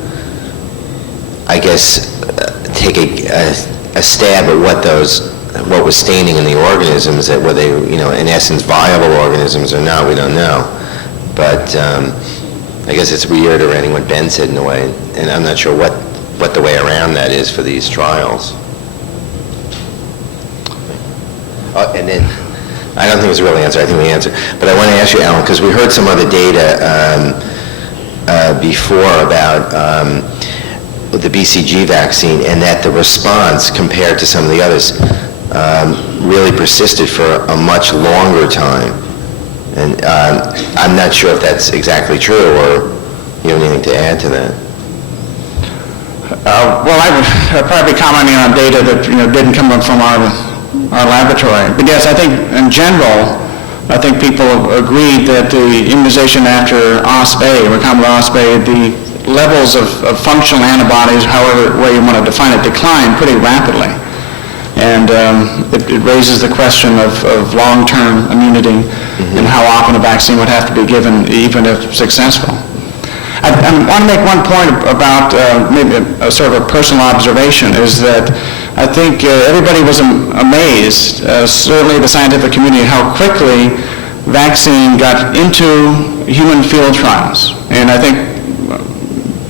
take a stab at what those what was staining in the organisms, that were they, in essence, viable organisms or not, we don't know. But I guess it's reiterating what Ben said in a way, and I'm not sure what the way around that is for these trials. And then, I don't think it's a real answer, I think we answered. But I want to ask you, Alan, because we heard some other data before about the BCG vaccine, and that the response compared to some of the others really persisted for a much longer time. And I'm not sure if that's exactly true, or you have anything to add to that? Well, I would probably be commenting on data that didn't come up from our laboratory. But yes, I think in general, I think people agreed that the immunization after OSP-A, recombinant OSP-A, the levels of functional antibodies, however way you want to define it, declined pretty rapidly. And it raises the question of long-term immunity and how often a vaccine would have to be given, even if successful. I want to make one point about maybe a sort of a personal observation, is that I think everybody was amazed, certainly the scientific community, how quickly vaccine got into human field trials. And I think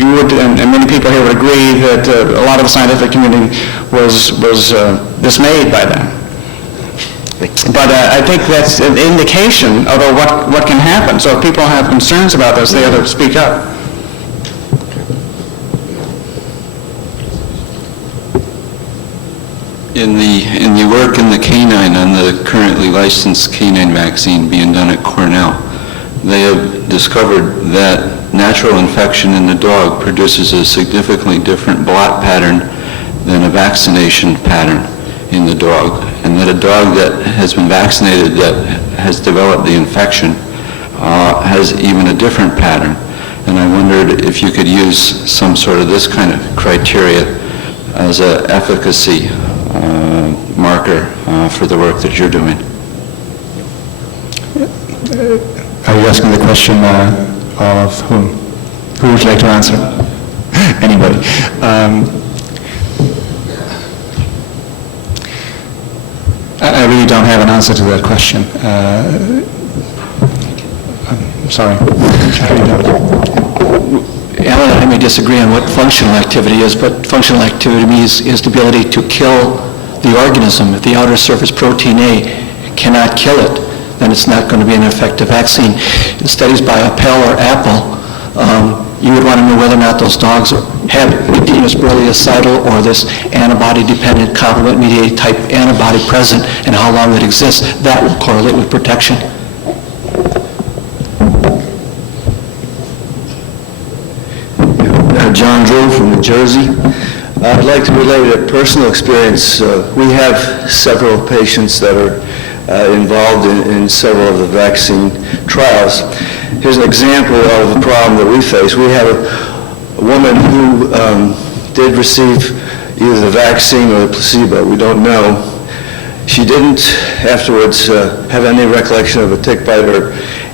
you would, and many people here would agree, that a lot of the scientific community was dismayed by that. But I think that's an indication of what can happen. So if people have concerns about this, they ought to speak up. In the work in the canine on the currently licensed canine vaccine being done at Cornell, they have discovered that natural infection in the dog produces a significantly different blot pattern than a vaccination pattern in the dog, and that a dog that has been vaccinated that has developed the infection has even a different pattern. And I wondered if you could use some sort of this kind of criteria as an efficacy marker for the work that you're doing. Are you asking the question of whom? Who would like to answer? Anybody? I really don't have an answer to that question. I'm sorry. I really don't. Alan and I may disagree on what functional activity is, but functional activity is the ability to kill the organism. If the outer surface protein A cannot kill it, then it's not going to be an effective vaccine. In studies by Appel or Apple, you would want to know whether or not those dogs have epidermis borreliocidal or this antibody-dependent complement-mediated type antibody present, and how long it exists. That will correlate with protection. John Drew from New Jersey. I'd like to relate a personal experience. We have several patients that are involved in several of the vaccine trials. Here's an example of a problem that we face. We have a woman who did receive either the vaccine or the placebo. We don't know. She didn't afterwards have any recollection of a tick bite or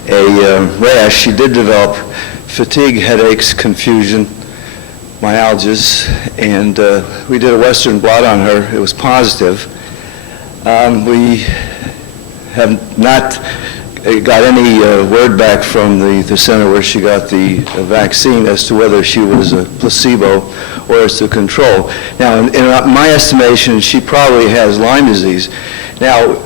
a rash. She did develop fatigue, headaches, confusion, myalgias, and we did a Western blot on her. It was positive. We have not got any word back from the center where she got the vaccine as to whether she was a placebo or as to control. Now, in my estimation, she probably has Lyme disease. Now,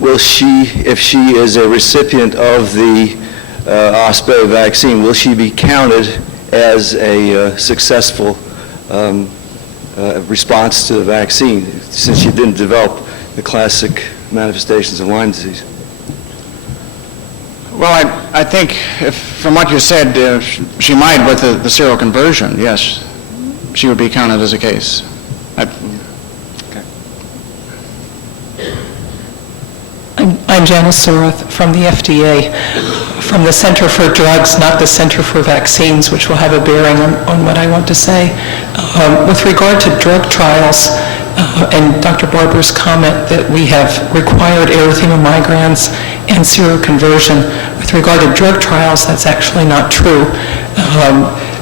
will she, if she is a recipient of the OSP-A vaccine, will she be counted as a successful response to the vaccine, since she didn't develop the classic manifestations of Lyme disease? Well, I think, from what you said, she might with the seroconversion, yes. She would be counted as a case. I'm Janice Soroth from the FDA, from the Center for Drugs, not the Center for Vaccines, which will have a bearing on what I want to say. With regard to drug trials, and Dr. Barber's comment that we have required erythema migrans and seroconversion, with regard to drug trials, that's actually not true.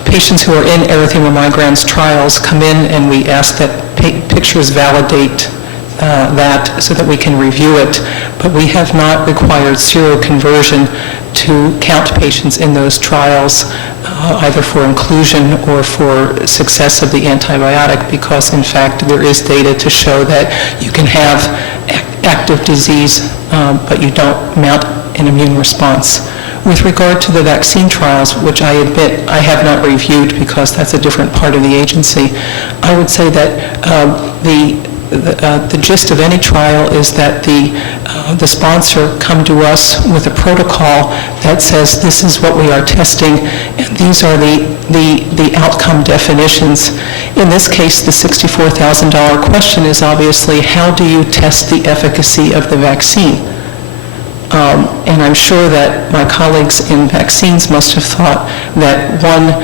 Patients who are in erythema migrans trials come in and we ask that pictures validate that so that we can review it, but we have not required seroconversion to count patients in those trials, either for inclusion or for success of the antibiotic, because in fact there is data to show that you can have active disease, but you don't mount an immune response. With regard to the vaccine trials, which I admit I have not reviewed because that's a different part of the agency, I would say that the gist of any trial is that the sponsor come to us with a protocol that says this is what we are testing and these are the outcome definitions. In this case, the $64,000 question is obviously how do you test the efficacy of the vaccine? And I'm sure that my colleagues in vaccines must have thought that one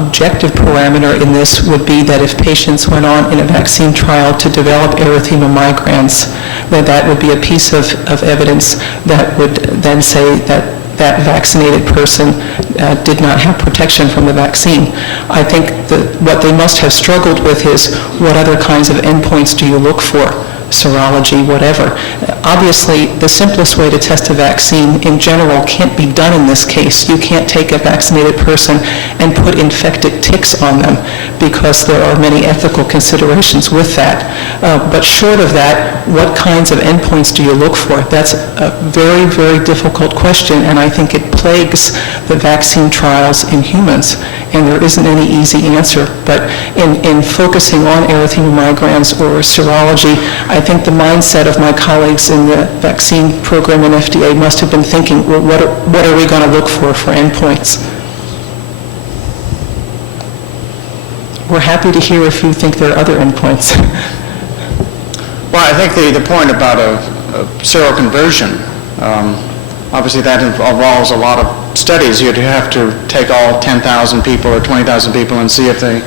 objective parameter in this would be that if patients went on in a vaccine trial to develop erythema migrans, that would be a piece of evidence that would then say that that vaccinated person did not have protection from the vaccine. I think that what they must have struggled with is what other kinds of endpoints do you look for? Serology, whatever. Obviously, the simplest way to test a vaccine in general can't be done in this case. You can't take a vaccinated person and put infected ticks on them because there are many ethical considerations with that. But short of that, what kinds of endpoints do you look for? That's a very, very difficult question, and I think it plagues the vaccine trials in humans, and there isn't any easy answer. But in focusing on erythema migrans or serology, I think the mindset of my colleagues in the vaccine program in FDA must have been thinking, well, what are we going to look for endpoints? We're happy to hear if you think there are other endpoints. Well, I think the point about a seroconversion, obviously that involves a lot of studies. You'd have to take all 10,000 people or 20,000 people and see if they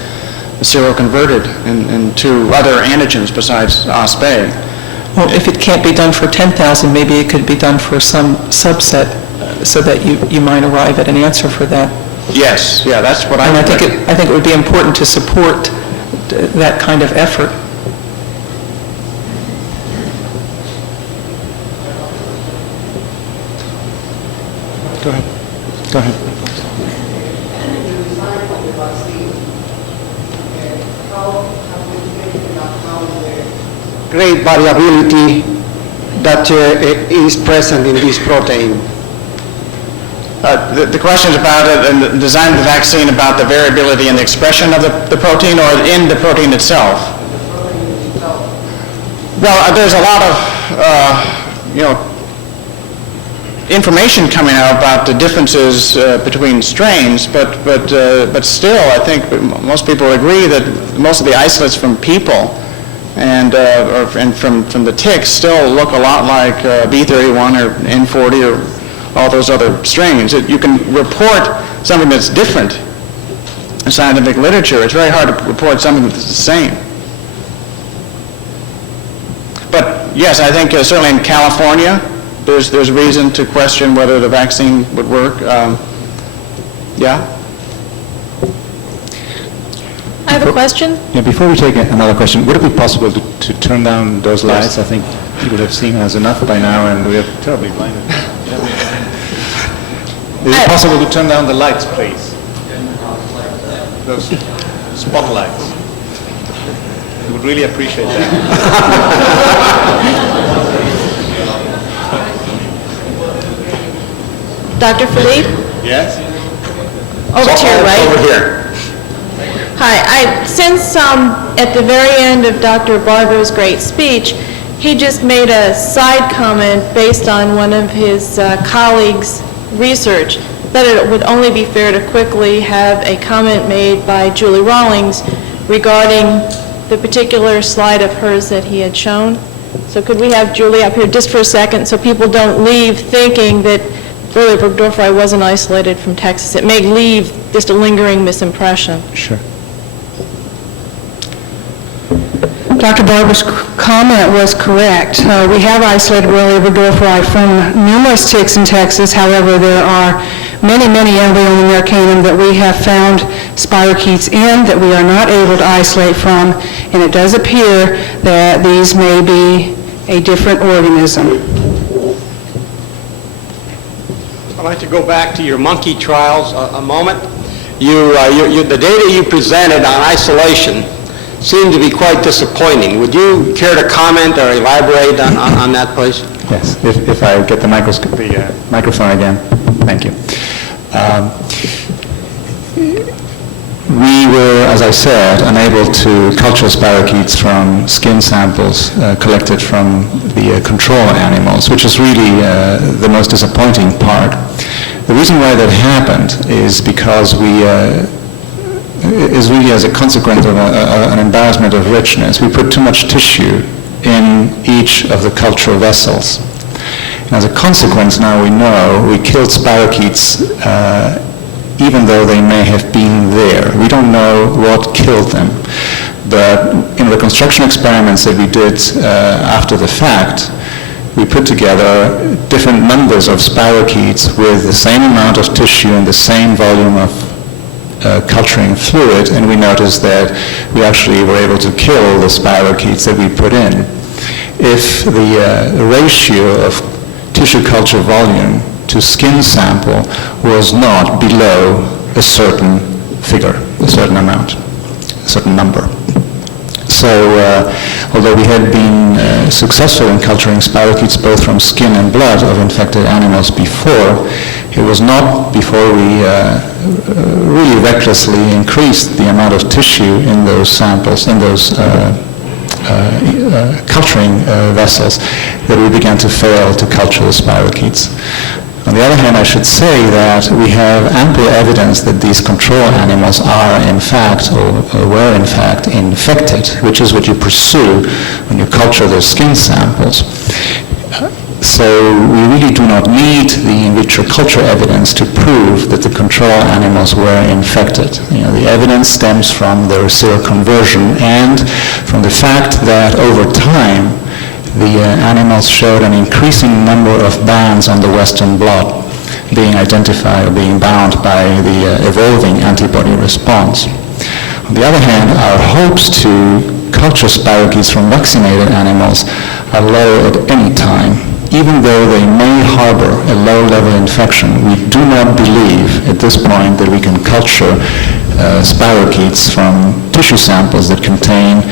seroconverted into other antigens besides OspA. Well, if it can't be done for 10,000, maybe it could be done for some subset so that you might arrive at an answer for that. Yes, yeah, that's what I think it would be important to support that kind of effort. Go ahead. Go ahead. Great variability that is present in this protein. The question is about the design of the vaccine, about the variability in the expression of the protein or in the protein itself? Well, there's a lot of, information coming out about the differences between strains, but still, I think most people agree that most of the isolates from people and from the ticks still look a lot like B31 or N40 or all those other strains. You can report something that's different in scientific literature. It's very hard to report something that's the same. But yes, I think certainly in California, there's reason to question whether the vaccine would work. Yeah? I have a question. Yeah, before we take another question, would it be possible to turn down those lights? I think people have seen us enough by now, and we are terribly blinded. Is it possible to turn down the lights, please? Those spotlights. We would really appreciate that. Dr. Philippe? Yes? Over to your right. Over here. Hi. Since at the very end of Dr. Barber's great speech, he just made a side comment based on one of his colleagues' research, that it would only be fair to quickly have a comment made by Julie Rawlings regarding the particular slide of hers that he had shown. So could we have Julie up here just for a second so people don't leave thinking that Borrelia burgdorferi wasn't isolated from Texas? It may leave just a lingering misimpression. Sure. Dr. Barber's comment was correct. We have isolated Borrelia burgdorferi from numerous ticks in Texas. However, there are many embryo in the arcanum that we have found spirochetes in that we are not able to isolate from, and it does appear that these may be a different organism. I'd like to go back to your monkey trials a moment. The data you presented on isolation seemed to be quite disappointing. Would you care to comment or elaborate on that, please? Yes, if I get the microphone again. Thank you. We were, as I said, unable to culture spirochetes from skin samples collected from the control animals, which is really the most disappointing part. The reason why that happened is because is really as a consequence of an embarrassment of richness. We put too much tissue in each of the cultural vessels. And as a consequence, now we know we killed spirochetes even though they may have been there. We don't know what killed them. But in reconstruction experiments that we did after the fact, we put together different numbers of spirochetes with the same amount of tissue and the same volume of culturing fluid, and we noticed that we actually were able to kill the spirochetes that we put in. If the ratio of tissue culture volume to skin sample was not below a certain figure, a certain amount, a certain number. So although we had been successful in culturing spirochetes both from skin and blood of infected animals before, it was not before we really recklessly increased the amount of tissue in those samples, in those culturing vessels, that we began to fail to culture the spirochetes. On the other hand, I should say that we have ample evidence that these control animals are in fact, or were in fact, infected, which is what you pursue when you culture those skin samples. So we really do not need the in vitro culture evidence to prove that the control animals were infected. The evidence stems from their seroconversion and from the fact that over time the animals showed an increasing number of bands on the western blot being identified or being bound by the evolving antibody response. On the other hand, our hopes to culture spirochetes from vaccinated animals are low at any time. Even though they may harbor a low-level infection, we do not believe at this point that we can culture spirochetes from tissue samples that contain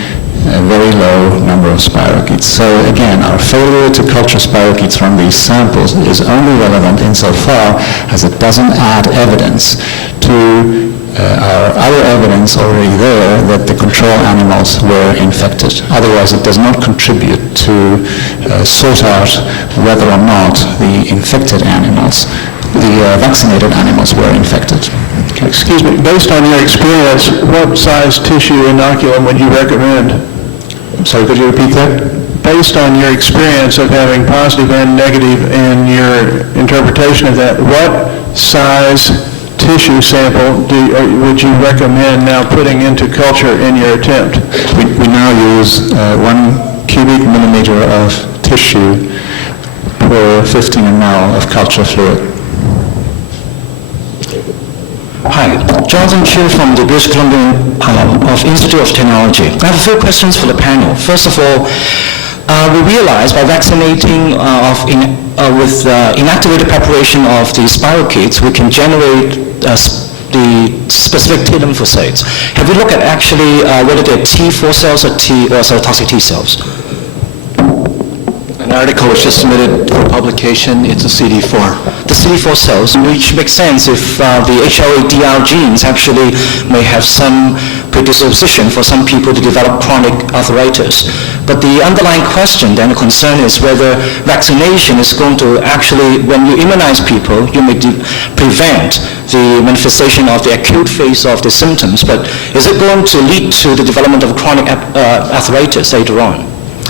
a very low number of spirochetes. So again, our failure to culture spirochetes from these samples is only relevant insofar as it doesn't add evidence to our other evidence already there that the control animals were infected. Otherwise, it does not contribute to sort out whether or not the infected animals, the vaccinated animals, were infected. Excuse me, based on your experience, what size tissue inoculum would you recommend? I'm sorry, could you repeat that? Based on your experience of having positive and negative and your interpretation of that, what size tissue sample would you recommend now putting into culture in your attempt? We now use 1 cubic millimeter of tissue per 15 ml of culture fluid. Hi, Jonathan Chu from the British Columbia of Institute of Technology. I have a few questions for the panel. First of all, we realized by vaccinating with inactivated preparation of the spirochetes, we can generate the specific T lymphocytes. Have you looked at actually whether they're T4 cells or cytotoxic T cells? An article was just submitted for publication. It's a CD4. The CD4 cells, which makes sense if the HLA-DR genes actually may have some predisposition for some people to develop chronic arthritis. But the underlying question, then, the concern is whether vaccination is going to actually, when you immunize people, you may prevent the manifestation of the acute phase of the symptoms, but is it going to lead to the development of chronic arthritis later on?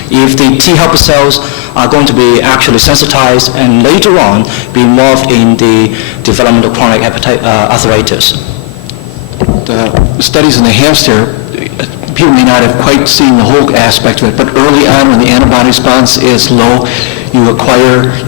If the T helper cells are going to be actually sensitized and later on be involved in the development of chronic arthritis. The studies in the hamster, people may not have quite seen the whole aspect of it, but early on when the antibody response is low, you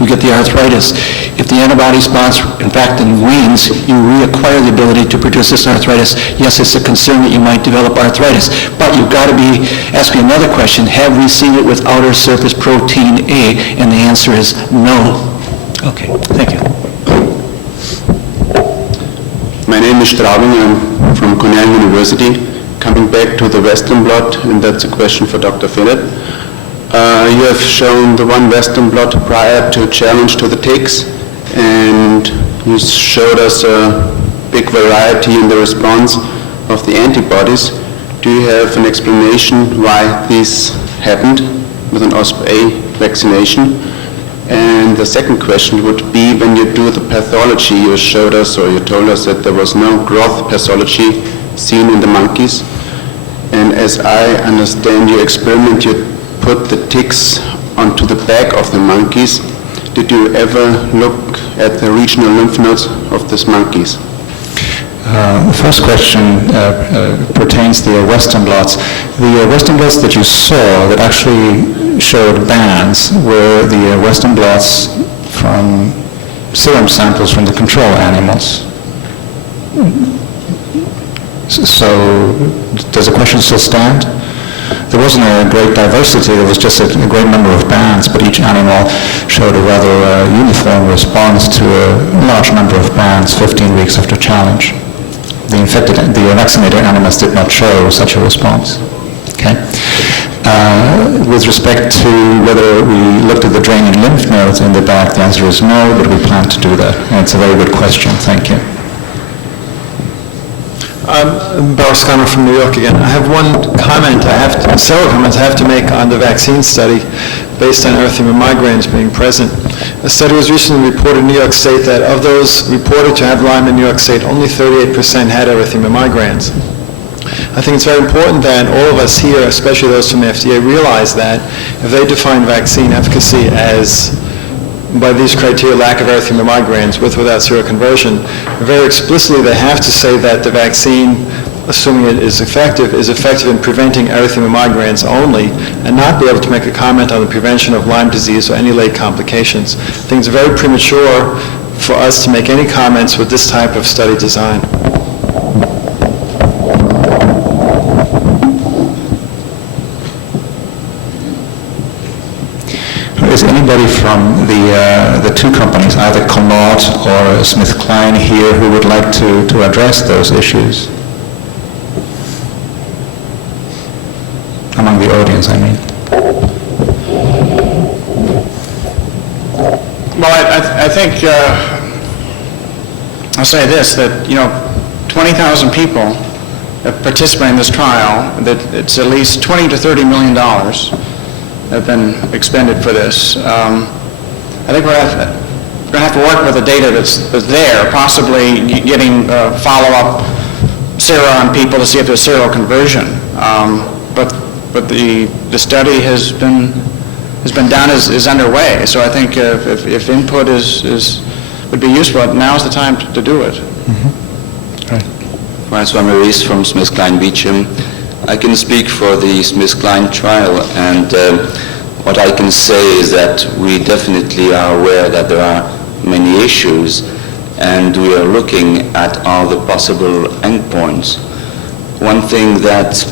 get the arthritis. If the antibody response, in fact, wanes, you reacquire the ability to produce this arthritis. Yes, it's a concern that you might develop arthritis, but you've got to be asking another question, have we seen it with outer surface protein A? And the answer is no. Okay, thank you. My name is Straubing, I'm from Cornell University. Coming back to the Western blot, and that's a question for Dr. Phillip. You have shown the one Western blot prior to challenge to the ticks, and you showed us a big variety in the response of the antibodies. Do you have an explanation why this happened with an OSP-A vaccination? And the second question would be, when you do the pathology, you showed us, or you told us that there was no growth pathology seen in the monkeys. And as I understand your experiment, you put the ticks onto the back of the monkeys. Did you ever look at the regional lymph nodes of these monkeys? The first question pertains to the Western blots. The Western blots that you saw that actually showed bands were the Western blots from serum samples from the control animals. So, does the question still stand? There wasn't a great diversity, there was just a great number of bands, but each animal showed a rather uniform response to a large number of bands 15 weeks after challenge. The vaccinated animals did not show such a response. Okay. With respect to whether we looked at the draining lymph nodes in the back, the answer is no, but we plan to do that. And it's a very good question. Thank you. Boris Connor from New York again. I have several comments I have to make on the vaccine study based on erythema migrans being present. A study was recently reported in New York State that of those reported to have Lyme in New York State, only 38% had erythema migrans. I think it's very important that all of us here, especially those from the FDA, realize that if they define vaccine efficacy as, by these criteria, lack of erythema migrans with or without seroconversion, very explicitly they have to say that the vaccine, assuming it is effective in preventing erythema migrans only, and not be able to make a comment on the prevention of Lyme disease or any late complications. I think it's very premature for us to make any comments with this type of study design. Is anybody from the two companies, either Connaught or SmithKline here, who would like to address those issues? Among the audience, I mean. Well, I think I'll say this, that 20,000 people that participate in this trial, that it's at least $20 to $30 million have been expended for this. I think we're going to have to work with the data that's there, possibly getting follow-up sera on people to see if there's seroconversion. But the study has been done, is underway. So I think if input would be useful, now's the time to do it. Mm-hmm. Right. Francois Maurice from SmithKline Beecham. I can speak for the SmithKline trial, and what I can say is that we definitely are aware that there are many issues, and we are looking at all the possible endpoints. One thing that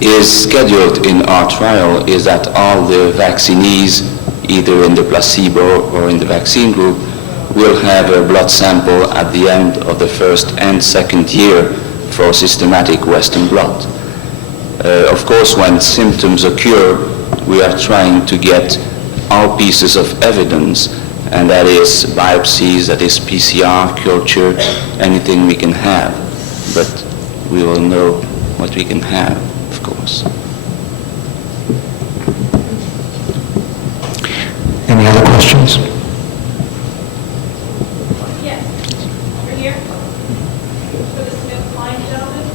is scheduled in our trial is that all the vaccinees, either in the placebo or in the vaccine group, will have a blood sample at the end of the first and second year for systematic Western blot. Of course, when symptoms occur, we are trying to get all pieces of evidence, and that is biopsies, that is PCR, culture, anything we can have. But we will know what we can have, of course. Any other questions? Yes, over here. For the SmithKline gentleman.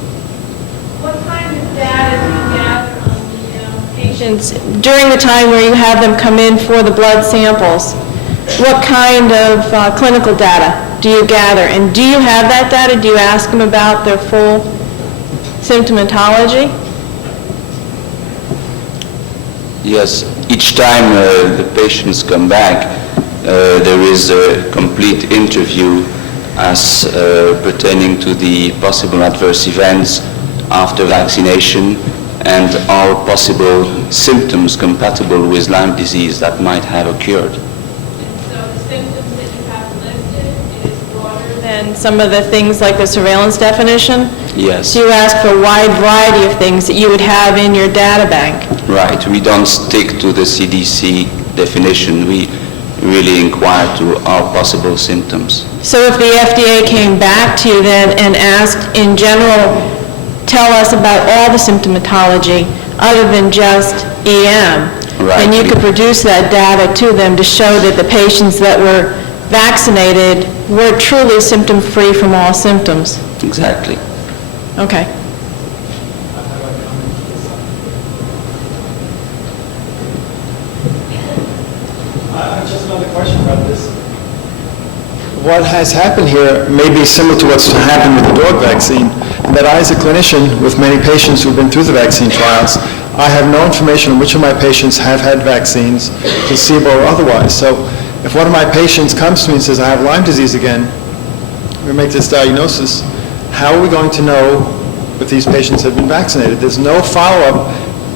What kind of data do you gather on the patients during the time where you have them come in for the blood samples? What kind of clinical data do you gather? And do you have that data? Do you ask them about their full symptomatology? Yes, each time the patients come back, there is a complete interview as pertaining to the possible adverse events after vaccination and all possible symptoms compatible with Lyme disease that might have occurred. So the symptoms that you have listed is broader than some of the things like the surveillance definition? Yes. So you ask for a wide variety of things that you would have in your data bank? Right. We don't stick to the CDC definition. We really inquire to all possible symptoms. So if the FDA came back to you then and asked, in general, tell us about all the symptomatology other than just EM, right, then you could produce that data to them to show that the patients that were vaccinated were truly symptom-free from all symptoms. Exactly. Okay. Just another question about this. What has happened here may be similar to what's happened with the dog vaccine, that I, as a clinician with many patients who've been through the vaccine trials, I have no information on which of my patients have had vaccines, placebo or otherwise. So if one of my patients comes to me and says, I have Lyme disease again, we make this diagnosis, how are we going to know if these patients have been vaccinated? There's no follow-up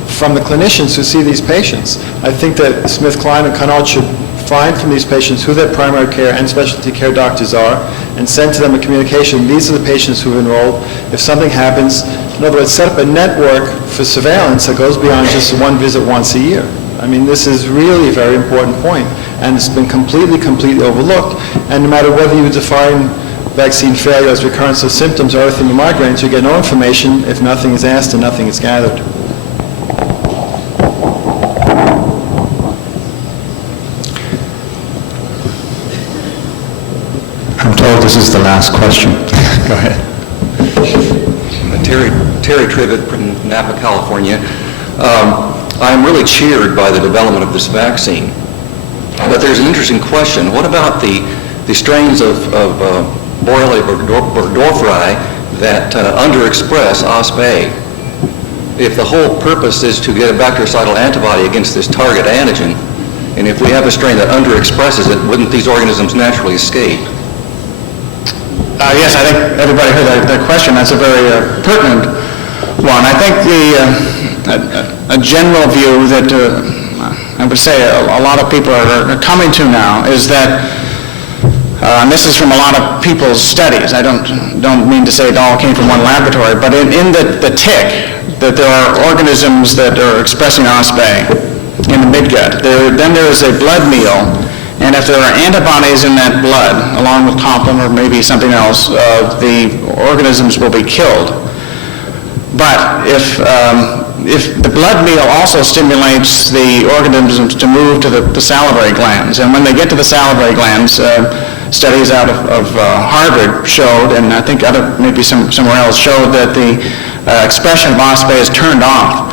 from the clinicians who see these patients. I think that SmithKline and Connaught should find from these patients who their primary care and specialty care doctors are and send to them a communication. These are the patients who have enrolled. If something happens, in other words, set up a network for surveillance that goes beyond just one visit once a year. I mean, this is really a very important point, and it's been completely overlooked. And no matter whether you define vaccine failure as recurrence of symptoms or erythema migraines, you get no information if nothing is asked and nothing is gathered. I'm told this is the last question. Go ahead. Terry Tribbett from Napa, California. I'm really cheered by the development of this vaccine. But there's an interesting question. What about the strains of Borrelia burgdorferi that underexpress OspA? If the whole purpose is to get a bactericidal antibody against this target antigen, and if we have a strain that underexpresses it, wouldn't these organisms naturally escape? Yes, I think everybody heard that question. That's a very pertinent one. I think a general view that I would say a lot of people are coming to now is that, and this is from a lot of people's studies, I don't mean to say it all came from one laboratory, but in the tick, that there are organisms that are expressing OspA in the midgut. Then there is a blood meal, and if there are antibodies in that blood, along with complement or maybe something else, the organisms will be killed. But if the blood meal also stimulates the organisms to move to the salivary glands, and when they get to the salivary glands, studies out of Harvard showed, and I think maybe somewhere else showed, that the expression of OspA is turned off.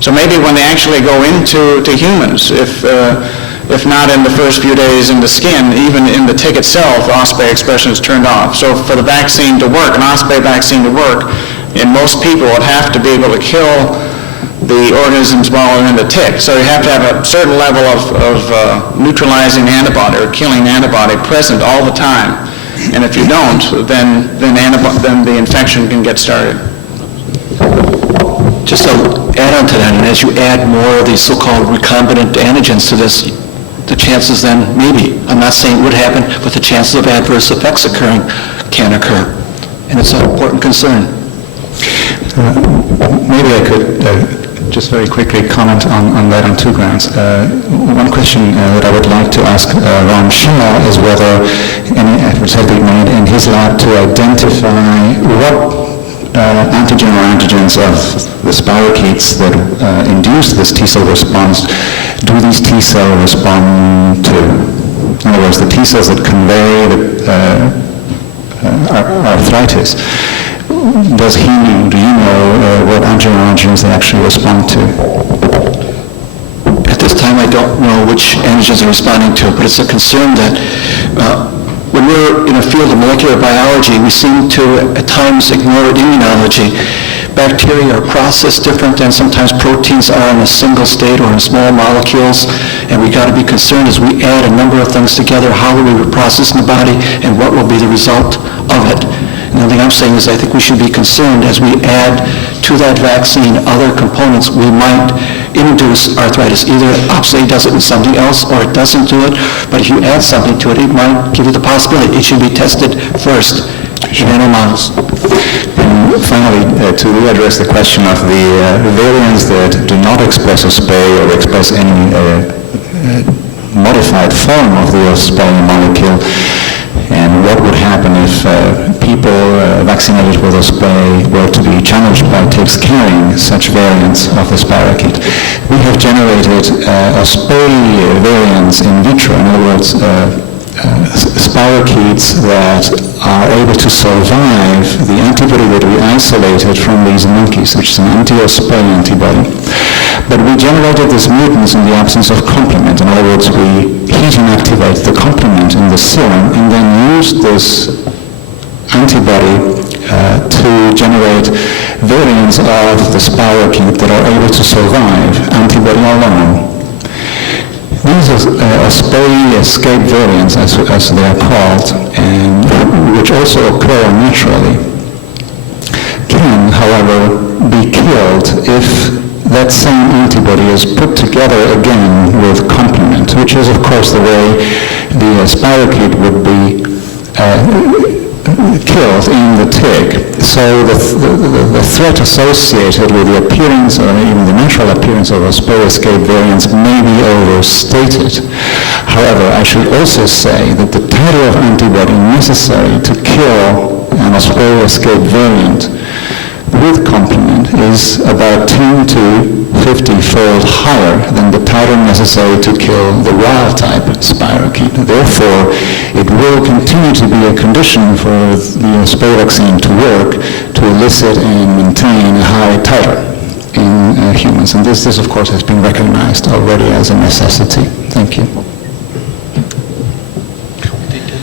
So maybe when they actually go into humans, if not in the first few days in the skin, even in the tick itself, OspA expression is turned off. So for the vaccine to work, an OspA vaccine to work, in most people would have to be able to kill the organisms while they're in the tick. So you have to have a certain level of neutralizing antibody or killing antibody present all the time. And if you don't, then the infection can get started. Just to add on to that, and as you add more of these so-called recombinant antigens to this, the chances then, maybe, I'm not saying it would happen, but the chances of adverse effects occurring can occur. And it's an important concern. Maybe I could just very quickly comment on that on two grounds. One question that I would like to ask Ron Shaw is whether any efforts have been made in his lab to identify what antigen or antigens of the spirochetes that induce this T-cell response do these T-cells respond to? In other words, the T-cells that convey arthritis. Does he know, do you know what antigens they actually respond to? At this time, I don't know which antigens they're responding to, but it's a concern that when we're in a field of molecular biology, we seem to at times ignore immunology, bacteria are processed different than sometimes proteins are in a single state or in small molecules, and we got to be concerned as we add a number of things together, how will we process in the body, and what will be the result of it. And the only thing I'm saying is I think we should be concerned as we add to that vaccine other components, we might induce arthritis. Either OPSA does it with something else or it doesn't do it, but if you add something to it, it might give you the possibility. It should be tested first in animal models. And finally, to readdress the question of the variants that do not express OSPE or express any modified form of the OSPE molecule, and what would happen if people vaccinated with OSPE were to be challenged by ticks carrying such variants of the spirochete. We have generated OSPE variants in vitro, in other words, spirochetes that are able to survive the antibody that we isolated from these monkeys, which is an anti-OSPE antibody. But we generated these mutants in the absence of complement. In other words, we heat inactivate the complement in the serum and then use this antibody to generate variants of the spirochete that are able to survive antibody alone. These are OSPE escape variants, as they are called, and which also occur naturally, can, however, be killed if that same antibody is put together again with complement, which is, of course, the way the spirochete would be killed in the tick. So the threat associated with the appearance or even the natural appearance of OSPE escape variants may be overstated. However, I should also say that the titer of antibody necessary to kill an OSPE escape variant with complement is about 10 to 50-fold higher than the titer necessary to kill the wild-type spirochete. Therefore, it will continue to be a condition for the OSPE vaccine to work to elicit and maintain a high titer in humans. And this, of course, has been recognized already as a necessity. Thank you.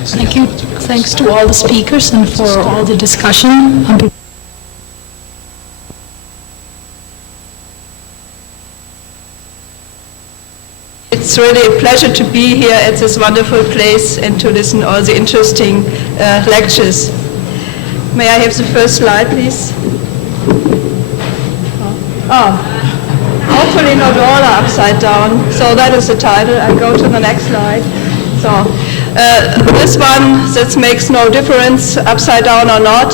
Thank you. Thanks to all the speakers and for all the discussion. It's really a pleasure to be here at this wonderful place and to listen to all the interesting lectures. May I have the first slide, please? Oh, hopefully not all are upside down. So that is the title. I go to the next slide. So this one, that makes no difference, upside down or not.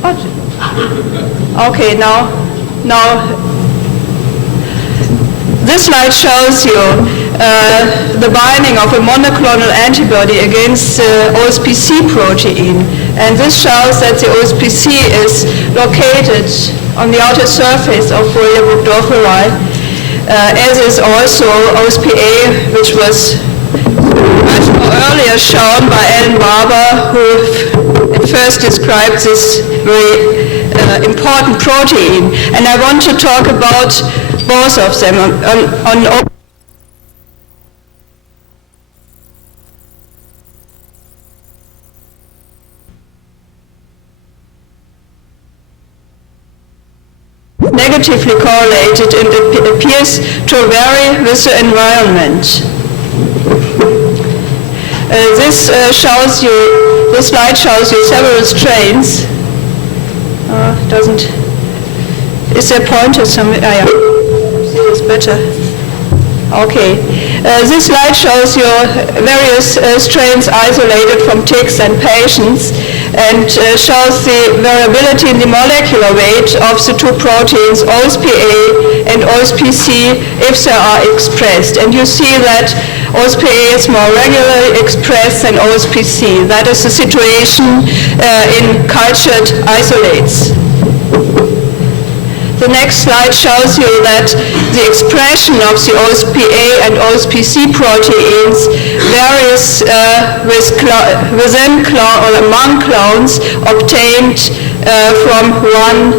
What? Okay, now. This slide shows you the binding of a monoclonal antibody against the OSPC protein. And this shows that the OSPC is located on the outer surface of Borrelia burgdorferi, as is also OSPA, which was much more earlier shown by Alan Barber, who at first described this very important protein. And I want to talk about both of them. Negatively correlated, and it appears to vary with the environment. This slide shows you several strains. Is there a pointer somewhere? Yeah. See this better. Okay. This slide shows you various strains isolated from ticks and patients, and shows the variability in the molecular weight of the two proteins, OSPA and OSPC, if they are expressed. And you see that OSPA is more regularly expressed than OSPC. That is the situation in cultured isolates. The next slide shows you that the expression of the OSPA and OSPC proteins varies within or among clones obtained from one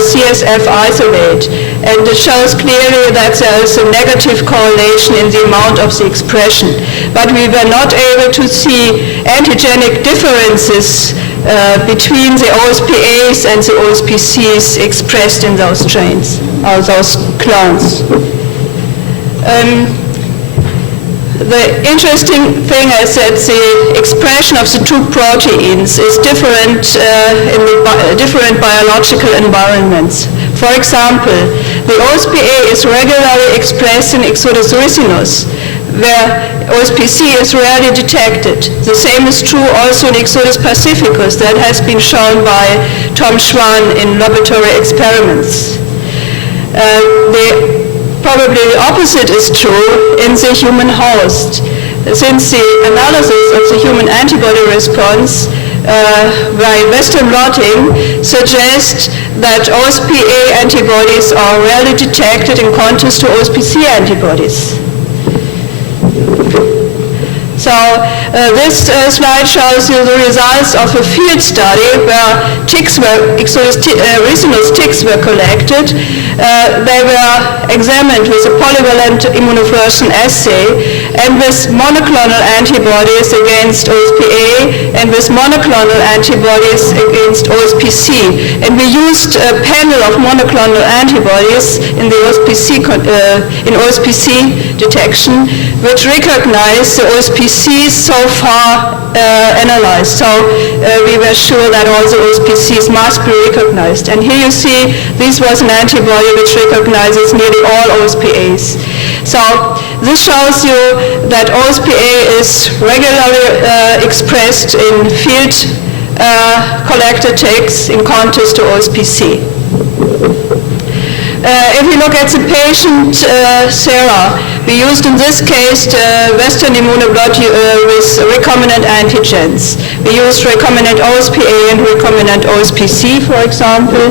CSF isolate. And it shows clearly that there is a negative correlation in the amount of the expression. But we were not able to see antigenic differences between the OSPAs and the OSPCs expressed in those strains, or those clones. The interesting thing is that the expression of the two proteins is different in the different biological environments. For example, the OSPA is regularly expressed in Ixodes ricinus, where OSPC is rarely detected. The same is true also in Ixodes pacificus, that has been shown by Tom Schwan in laboratory experiments. Probably the opposite is true in the human host, since the analysis of the human antibody response by Western blotting suggests that OSPA antibodies are rarely detected in contrast to OSPC antibodies. So this slide shows you the results of a field study where Ixodes ricinus ticks were collected. They were examined with a polyvalent immunofluorescence assay and with monoclonal antibodies against OSPA and with monoclonal antibodies against OSPC. And we used a panel of monoclonal antibodies in the OSPC detection, which recognized the OSPCs so far analyzed. So we were sure that all the OSPCs must be recognized. And here you see this was an antibody which recognizes nearly all OSPAs. So this shows you that OSPA is regularly expressed in field collected ticks in contrast to OSPC. If we look at the patient sera, we used in this case Western immunoblot with recombinant antigens. We used recombinant OSPA and recombinant OSPC, for example.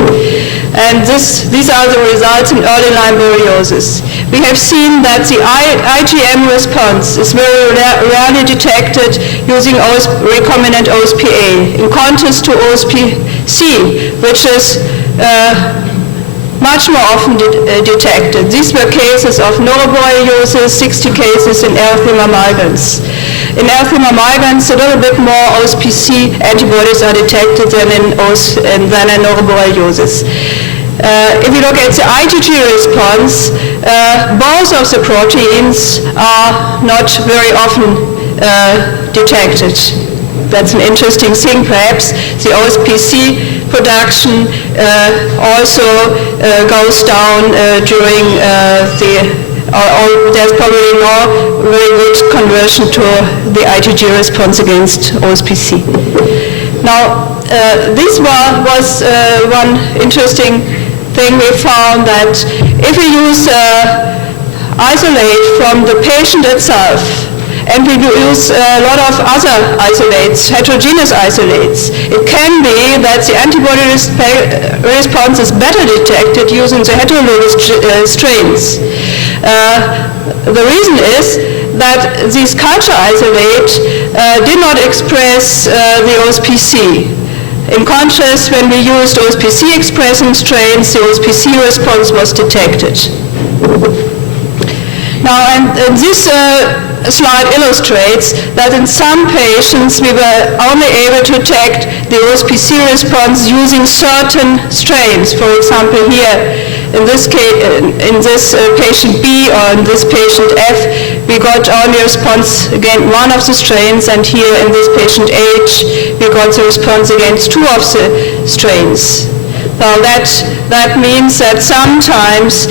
And these are the results in early Lyme borreliosis. We have seen that the IgM response is very rarely detected using recombinant OSPA, in contrast to OSPC, which is much more often detected. These were cases of noroborreliosis, 60 cases in erythema migrans. In erythema migrans, a little bit more OSPC antibodies are detected than in noroborreliosis. If you look at the IgG response, both of the proteins are not very often detected. That's an interesting thing, perhaps. The OSPC production also goes down during there's probably no very good conversion to the IgG response against OSPC. Now, this was one interesting thing we found, that if we use isolate from the patient itself, and we use a lot of other isolates, heterogeneous isolates, it can be that the antibody response is better detected using the heterologous strains. The reason is that this culture isolate did not express the OSPC. In contrast, when we used OSPC-expressing strains, the OSPC response was detected. Now, and this slide illustrates that in some patients we were only able to detect the OSPC response using certain strains. For example, here in this case, in this patient B or in this patient F, we got only a response against one of the strains, and here in this patient H, we got the response against two of the strains. So that means that sometimes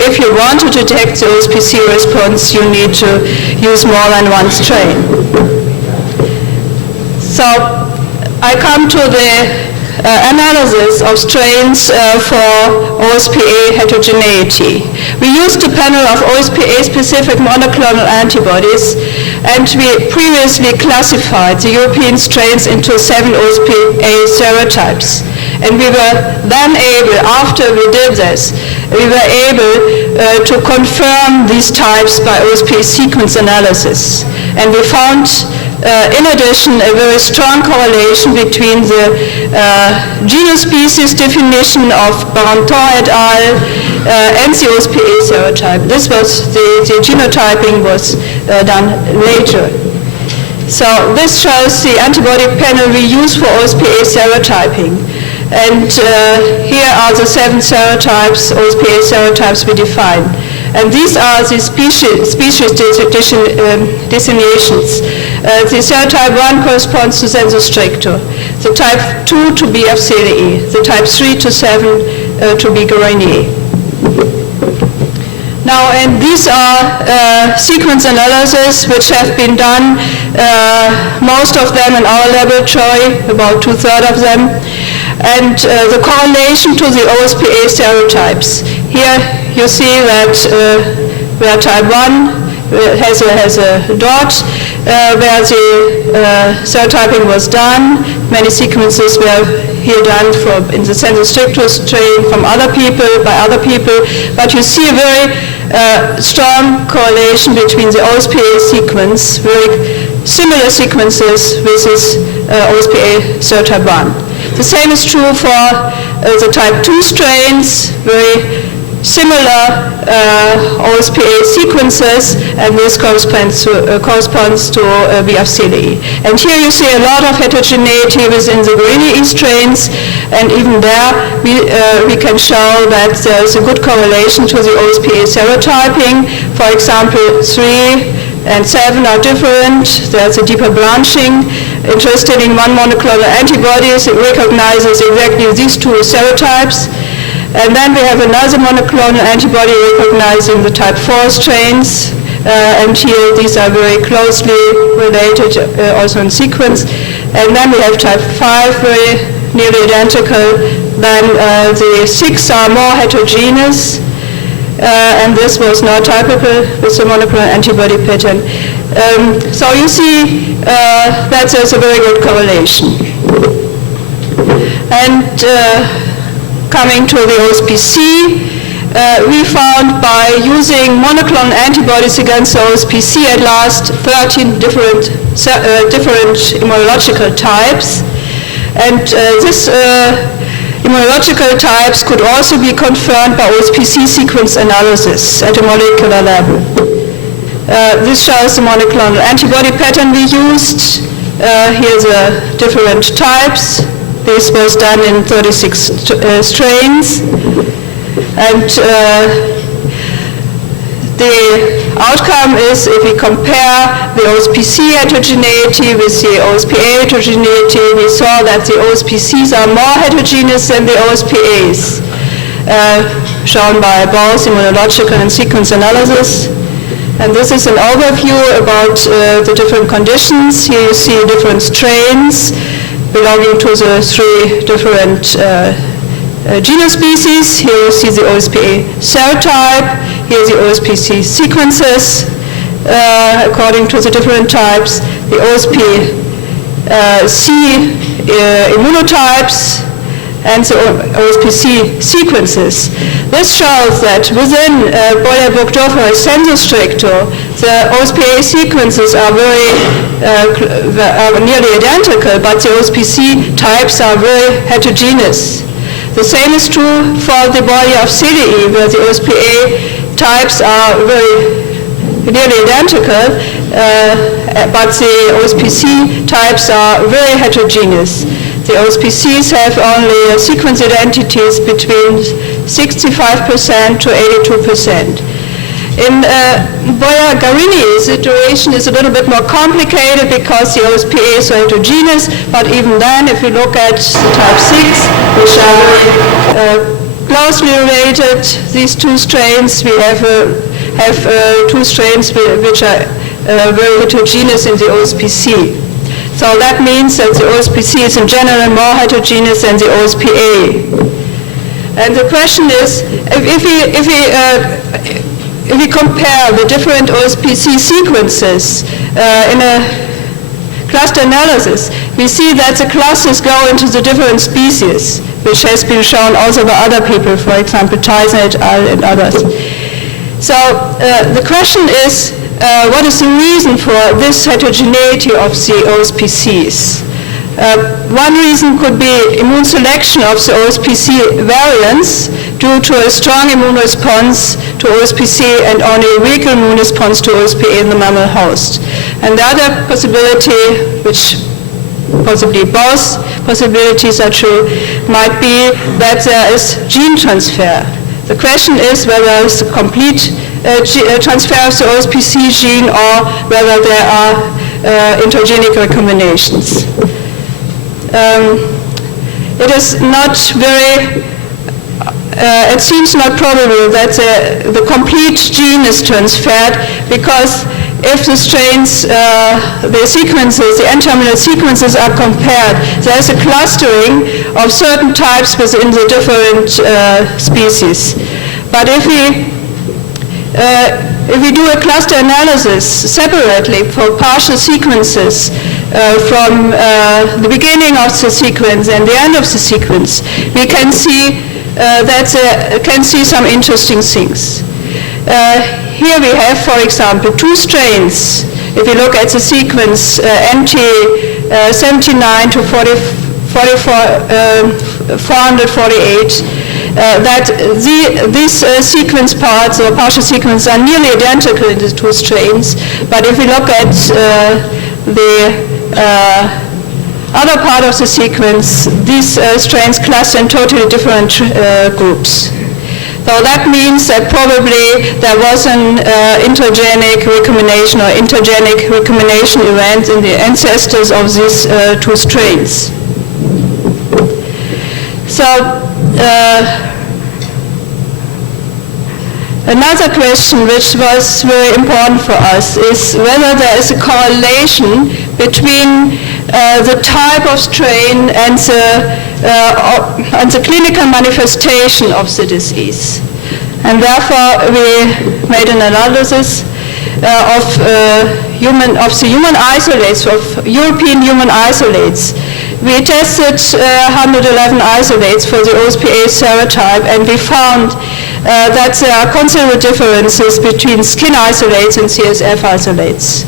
if you want to detect the OSPC response, you need to use more than one strain. So I come to the analysis of strains for OSPA heterogeneity. We used a panel of OSPA-specific monoclonal antibodies, and we previously classified the European strains into 7 OSPA serotypes. And we were then able, after we did this, we were able to confirm these types by OSPA sequence analysis. And we found, in addition, a very strong correlation between the genus-species definition of Barenton et al. And the OSPA serotype. This was, the genotyping was done later. So this shows the antibody panel we use for OSPA serotyping. And here are the 7 serotypes, OSPA serotypes we define. And these are the species designations. The serotype 1 corresponds to sensu stricto, the type 2 to B. afzellii, the type 3 to 7 to B. guerini. Now, and these are sequence analyses which have been done, most of them in our laboratory, about 2/3 of them, and the correlation to the OSPA serotypes. Here you see that where type 1 has a dot, where the serotyping was done, many sequences were here done in the sensu stricto strain from other people, by other people, but you see a very strong correlation between the OSPA sequence, very similar sequences with this OSPA serotype 1. The same is true for the type 2 strains, very similar OSPA sequences, and this corresponds to B. afzellii. And here you see a lot of heterogeneity within the guerini strains, and even there we can show that there's a good correlation to the OSPA serotyping. For example, 3 and 7 are different. There's a deeper branching. Interested in one monoclonal antibodies, it recognizes exactly these 2 serotypes. And then we have another monoclonal antibody recognizing the type 4 strains, and here these are very closely related, also in sequence. And then we have type 5, very nearly identical. Then the 6 are more heterogeneous, and this was not typical with the monoclonal antibody pattern. So you see that there's a very good correlation. And coming to the OSPC, we found by using monoclonal antibodies against the OSPC at last 13 different immunological types. And this immunological types could also be confirmed by OSPC sequence analysis at a molecular level. This shows the monoclonal antibody pattern we used. Here the different types. This was done in 36 strains. And the outcome is, if we compare the OSPC heterogeneity with the OSPA heterogeneity, we saw that the OSPCs are more heterogeneous than the OSPAs, shown by both immunological and sequence analysis. And this is an overview about the different conditions. Here you see different strains belonging to the 3 different genus species. Here you see the OSPA serotype. Here the OSPC sequences according to the different types. The OSPC immunotypes and the OSPC sequences. This shows that within Boyer-Burgdorfer sensu stricto, the OSPA sequences are are nearly identical, but the OSPC types are very heterogeneous. The same is true for the Boyer-afzellii, where the OSPA types are nearly identical, but the OSPC types are very heterogeneous. The OSPCs have only sequence identities between 65% to 82%. In Boyer-Guerini, the situation is a little bit more complicated because the OSPA is so heterogeneous, but even then, if we look at the type 6, which are very closely related, these 2 strains, we have 2 strains which are very heterogeneous in the OSPC. So that means that the OSPC is in general more heterogeneous than the OSPA. And the question is, if we compare the different OSPC sequences in a cluster analysis, we see that the clusters go into the different species, which has been shown also by other people, for example, Tyson et al. And others. So the question is, what is the reason for this heterogeneity of the OSPCs? One reason could be immune selection of the OSPC variants due to a strong immune response to OSPC and only a weak immune response to OSPA in the mammal host. And the other possibility, which possibly both possibilities are true, might be that there is gene transfer. The question is whether it's a complete transfer of the OSPC gene or whether there are intergenic recombinations. It is not very, it seems not probable that the complete gene is transferred, because if the strains, the sequences, the N-terminal sequences are compared, there is a clustering of certain types within the different species. But if we do a cluster analysis separately for partial sequences from the beginning of the sequence and the end of the sequence, we can see some interesting things. Here we have, for example, two strains. If you look at the sequence NT79 to 448, that these sequence parts or partial sequences are nearly identical in the two strains. But if we look at the other part of the sequence, these strains cluster in totally different groups. So that means that probably there was an intergenic recombination or intergenic recombination event in the ancestors of these two strains. So another question which was very important for us is whether there is a correlation between the type of strain and the clinical manifestation of the disease. And therefore we made an analysis of the human isolates, of European human isolates. We tested 111 isolates for the OSPA serotype, and we found that there are considerable differences between skin isolates and CSF isolates.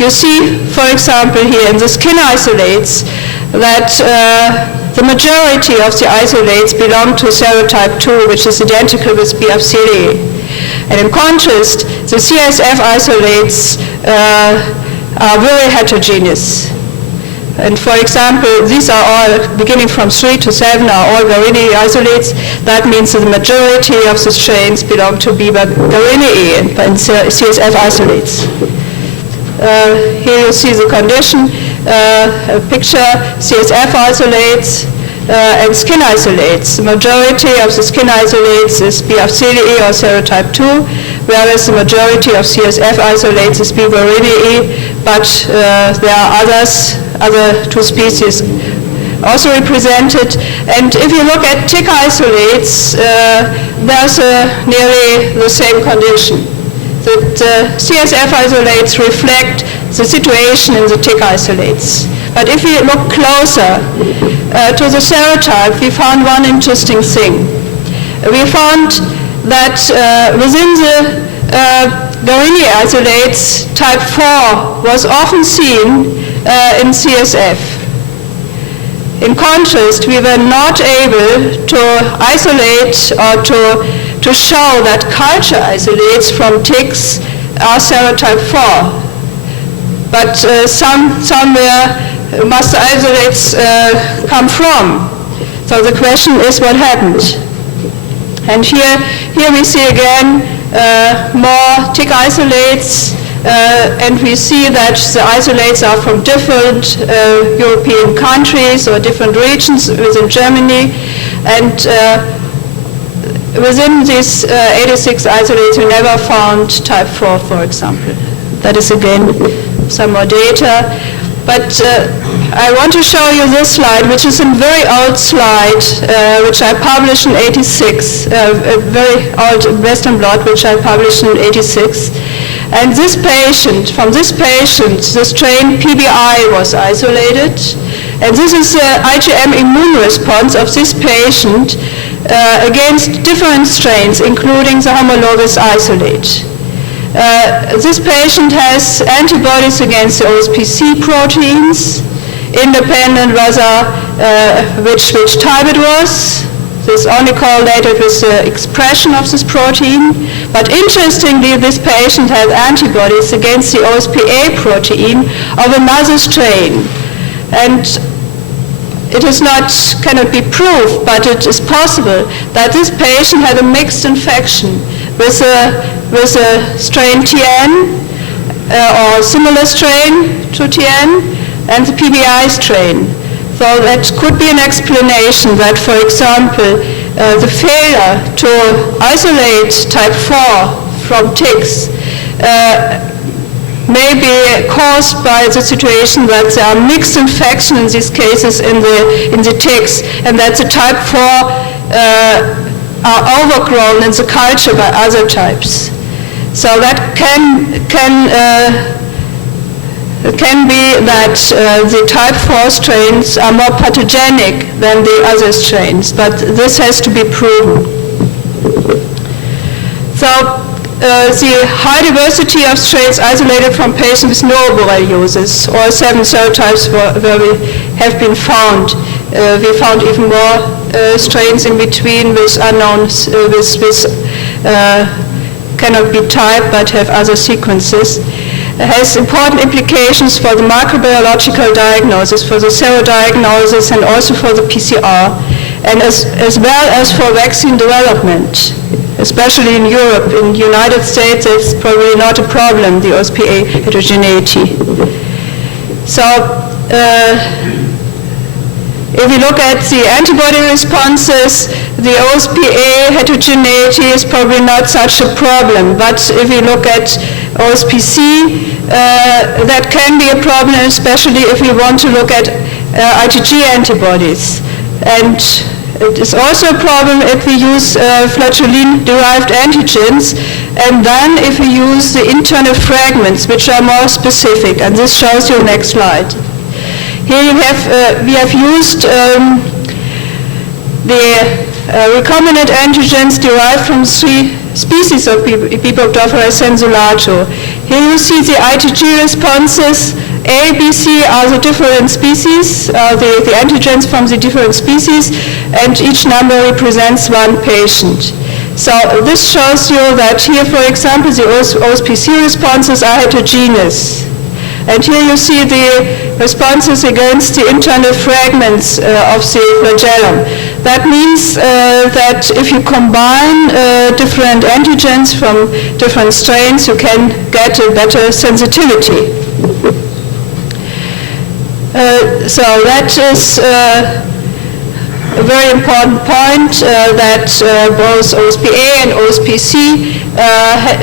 You see, for example, here in the skin isolates that the majority of the isolates belong to serotype 2, which is identical with B. abscilii. And in contrast, the CSF isolates are very heterogeneous. And for example, these are all, beginning from 3 to 7, are all Guarini isolates. That means that the majority of the strains belong to B. Guarini and CSF isolates. Here you see the condition, a picture, CSF isolates and skin isolates. The majority of the skin isolates is B. abscilii or serotype 2, whereas the majority of CSF isolates is B. guarini, but there are other two species also represented. And if you look at tick isolates, there's nearly the same condition. The CSF isolates reflect the situation in the tick isolates. But if we look closer to the serotype, we found one interesting thing. We found that within the Guarini isolates, type 4 was often seen in CSF. In contrast, we were not able to isolate or to show that culture isolates from ticks are serotype 4. But somewhere must the isolates come from. So the question is what happened. And here we see again more tick isolates, and we see that the isolates are from different European countries or different regions within Germany. And within these 86 isolates, we never found type 4, for example. That is again some more data. But I want to show you this slide, which is a very old slide, which I published in 86, a very old Western blot, which I published in 86. And this patient, from this patient, the strain PBI was isolated. And this is the IgM immune response of this patient against different strains, including the homologous isolate. This patient has antibodies against the OSPC proteins. independent whether which type it was. This only correlated with the expression of this protein. But interestingly, this patient had antibodies against the OSPA protein of another strain. And it is cannot be proved, but it is possible that this patient had a mixed infection with a strain TN or similar strain to TN and the PBI strain. So that could be an explanation that, for example, the failure to isolate type 4 from ticks may be caused by the situation that there are mixed infection in these cases in the ticks, and that the type 4 are overgrown in the culture by other types. So that can be that the type 4 strains are more pathogenic than the other strains, but this has to be proven. So the high diversity of strains isolated from patients with no borreliosis, or 7 serotypes where we have been found. We found even more strains in between with unknowns, cannot be typed but have other sequences. Has important implications for the microbiological diagnosis, for the serodiagnosis, and also for the PCR, and as well as for vaccine development, especially in Europe. In the United States, it's probably not a problem, the OSPA heterogeneity. So, if we look at the antibody responses, the OSPA heterogeneity is probably not such a problem. But if we look at OSPC, that can be a problem, especially if we want to look at IgG antibodies. And it is also a problem if we use flagellin-derived antigens, and then if we use the internal fragments, which are more specific. And this shows you next slide. Here you have, we have used the recombinant antigens derived from 3 species of Bipoptophorae sensulato. Here you see the IgG responses. A, B, C are the different species, the antigens from the different species, and each number represents one patient. So this shows you that here, for example, the OSPC responses are heterogeneous. And here you see the responses against the internal fragments of the flagellum. That means that if you combine different antigens from different strains, you can get a better sensitivity. So that is a very important point that both OSPA and OSPC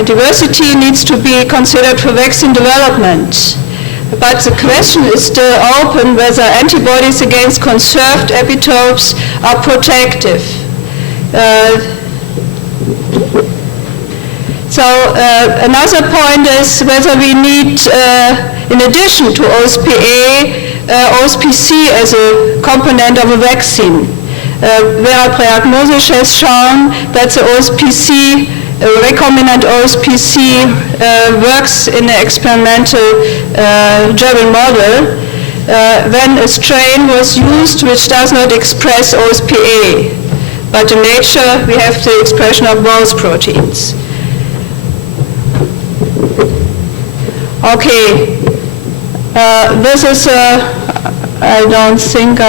diversity needs to be considered for vaccine development. But the question is still open whether antibodies against conserved epitopes are protective. Another point is whether we need, in addition to OSPA, OSPC as a component of a vaccine. Vera Preagnosis has shown that the OSPC, recombinant OSPC, works in an experimental German model when a strain was used which does not express OSPA. But in nature, we have the expression of both proteins. Okay, this is, I don't think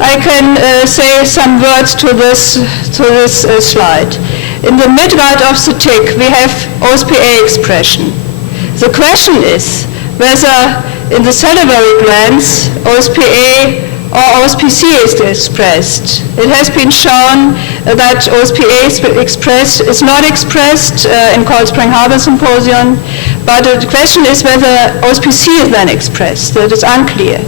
I can say some words to this slide. In the midgut of the tick, we have OSPA expression. The question is whether in the salivary glands OSPA or OSPC is expressed. It has been shown that OSPA is not expressed in Cold Spring Harbor Symposium, but the question is whether OSPC is then expressed. That is unclear.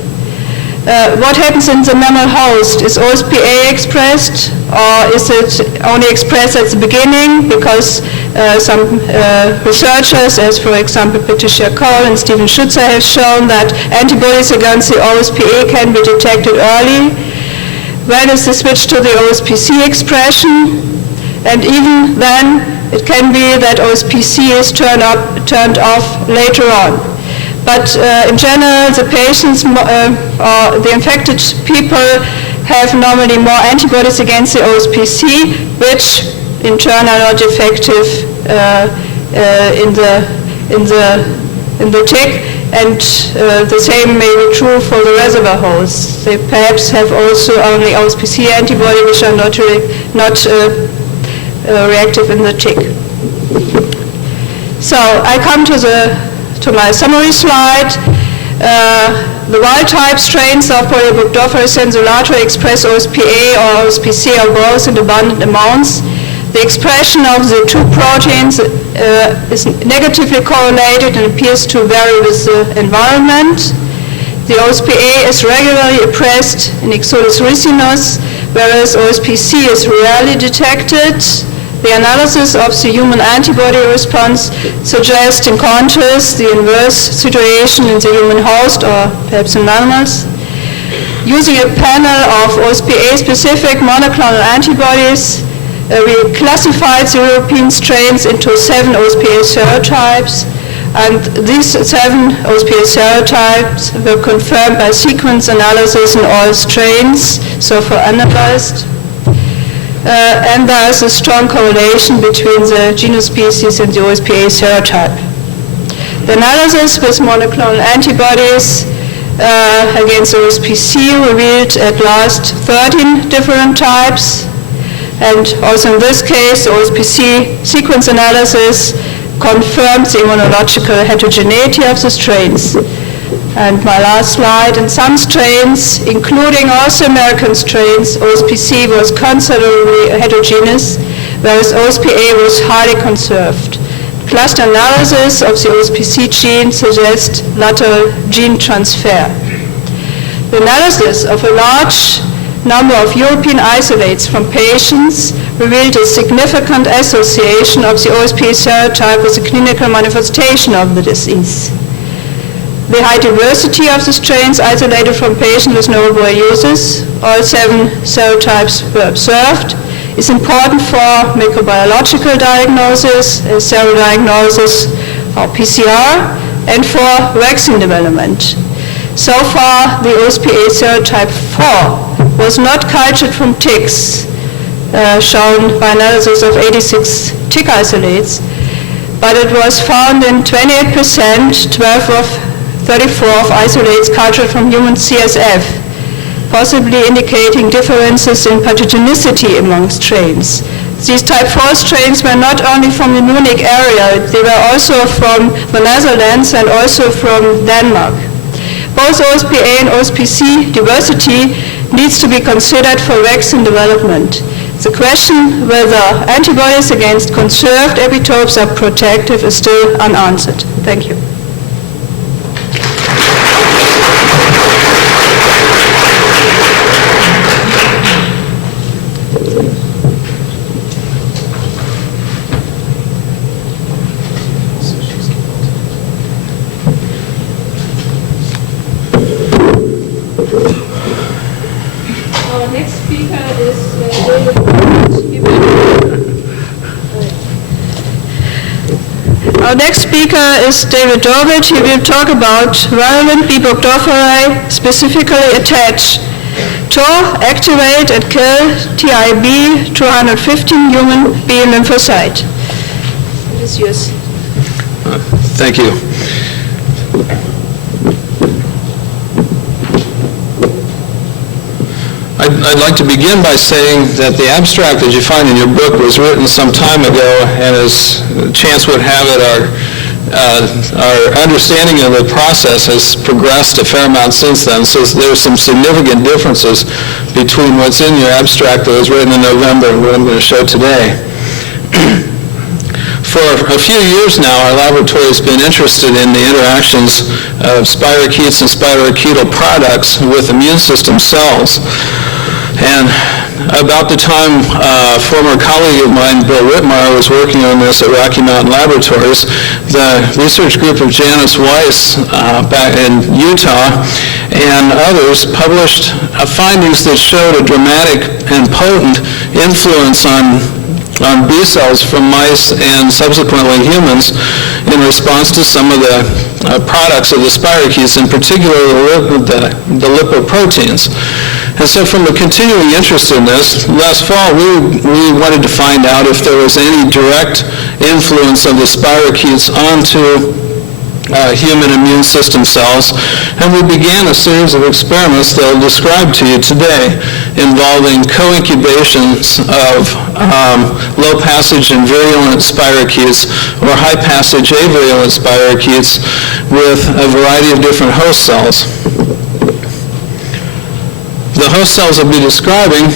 What happens in the mammal host? Is OSPA expressed, or is it only expressed at the beginning? Because some researchers, as for example Patricia Cole and Stephen Schutzer, have shown that antibodies against the OSPA can be detected early. When is the switch to the OSPC expression? And even then, it can be that OSPC is turned off later on. But in general, the patients or the infected people have normally more antibodies against the OSPC, which in turn are not effective in the tick, and the same may be true for the reservoir hosts. They perhaps have also only OSPC antibody, which are not reactive in the tick. So I come to my summary slide. The wild-type strains of Polybugdophoris sensulato express OSPA or OSPC or both in abundant amounts. The expression of the two proteins is negatively correlated and appears to vary with the environment. The OSPA is regularly expressed in Ixodes ricinus, whereas OSPC is rarely detected. The analysis of the human antibody response suggests, in contrast, the inverse situation in the human host or perhaps in animals. Using a panel of OSPA-specific monoclonal antibodies, we classified the European strains into 7 OSPA serotypes, and these 7 OSPA serotypes were confirmed by sequence analysis in all strains, so for analyzed. And there is a strong correlation between the genus species and the OSPA serotype. The analysis with monoclonal antibodies against OSPC revealed at last 13 different types, and also in this case, the OSPC sequence analysis confirms the immunological heterogeneity of the strains. And my last slide, in some strains, including also American strains, OSPC was considerably heterogeneous, whereas OSPA was highly conserved. Cluster analysis of the OSPC gene suggests lateral gene transfer. The analysis of a large number of European isolates from patients revealed a significant association of the OSPA serotype with the clinical manifestation of the disease. The high diversity of the strains isolated from patients with novel uses, all 7 serotypes were observed, is important for microbiological diagnosis, serodiagnosis or PCR, and for vaccine development. So far, the OSPA serotype 4 was not cultured from ticks, shown by analysis of 86 tick isolates, but it was found in 28%, 12 of 34 of isolates cultured from human CSF, possibly indicating differences in pathogenicity among strains. These type 4 strains were not only from the Munich area, they were also from the Netherlands and also from Denmark. Both OSPA and OSPC diversity needs to be considered for vaccine development. The question whether antibodies against conserved epitopes are protective is still unanswered. Thank you. Our next speaker is David Dorbit. He will talk about virulent B. burgdorferi specifically attached to activate and kill TIB 215 human B lymphocyte. It is yours. Thank you. I'd like to begin by saying that the abstract that you find in your book was written some time ago, and as chance would have it, our understanding of the process has progressed a fair amount since then, so there's some significant differences between what's in your abstract that was written in November and what I'm going to show today. For a few years now, our laboratory has been interested in the interactions of spirochetes and spirochetal products with immune system cells. And about the time a former colleague of mine, Bill Whitmire, was working on this at Rocky Mountain Laboratories, the research group of Janice Weiss back in Utah and others published findings that showed a dramatic and potent influence on on B cells from mice and subsequently humans in response to some of the products of the spirochetes, in particular the lipoproteins. And so from a continuing interest in this, last fall we wanted to find out if there was any direct influence of the spirochetes onto human immune system cells, and we began a series of experiments that I'll describe to you today involving co-incubations of low passage and virulent spirochetes or high passage avirulent spirochetes with a variety of different host cells. The host cells I'll be describing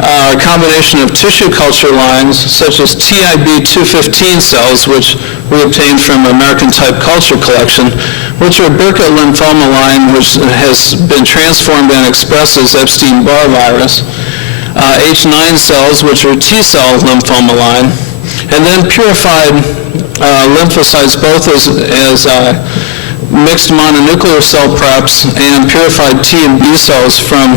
are a combination of tissue culture lines such as TIB215 cells, which we obtained from American Type Culture Collection, which are Burkitt lymphoma line, which has been transformed and expresses Epstein-Barr virus, H9 cells, which are T-cell lymphoma line, and then purified lymphocytes, both as mixed mononuclear cell preps and purified T and B cells from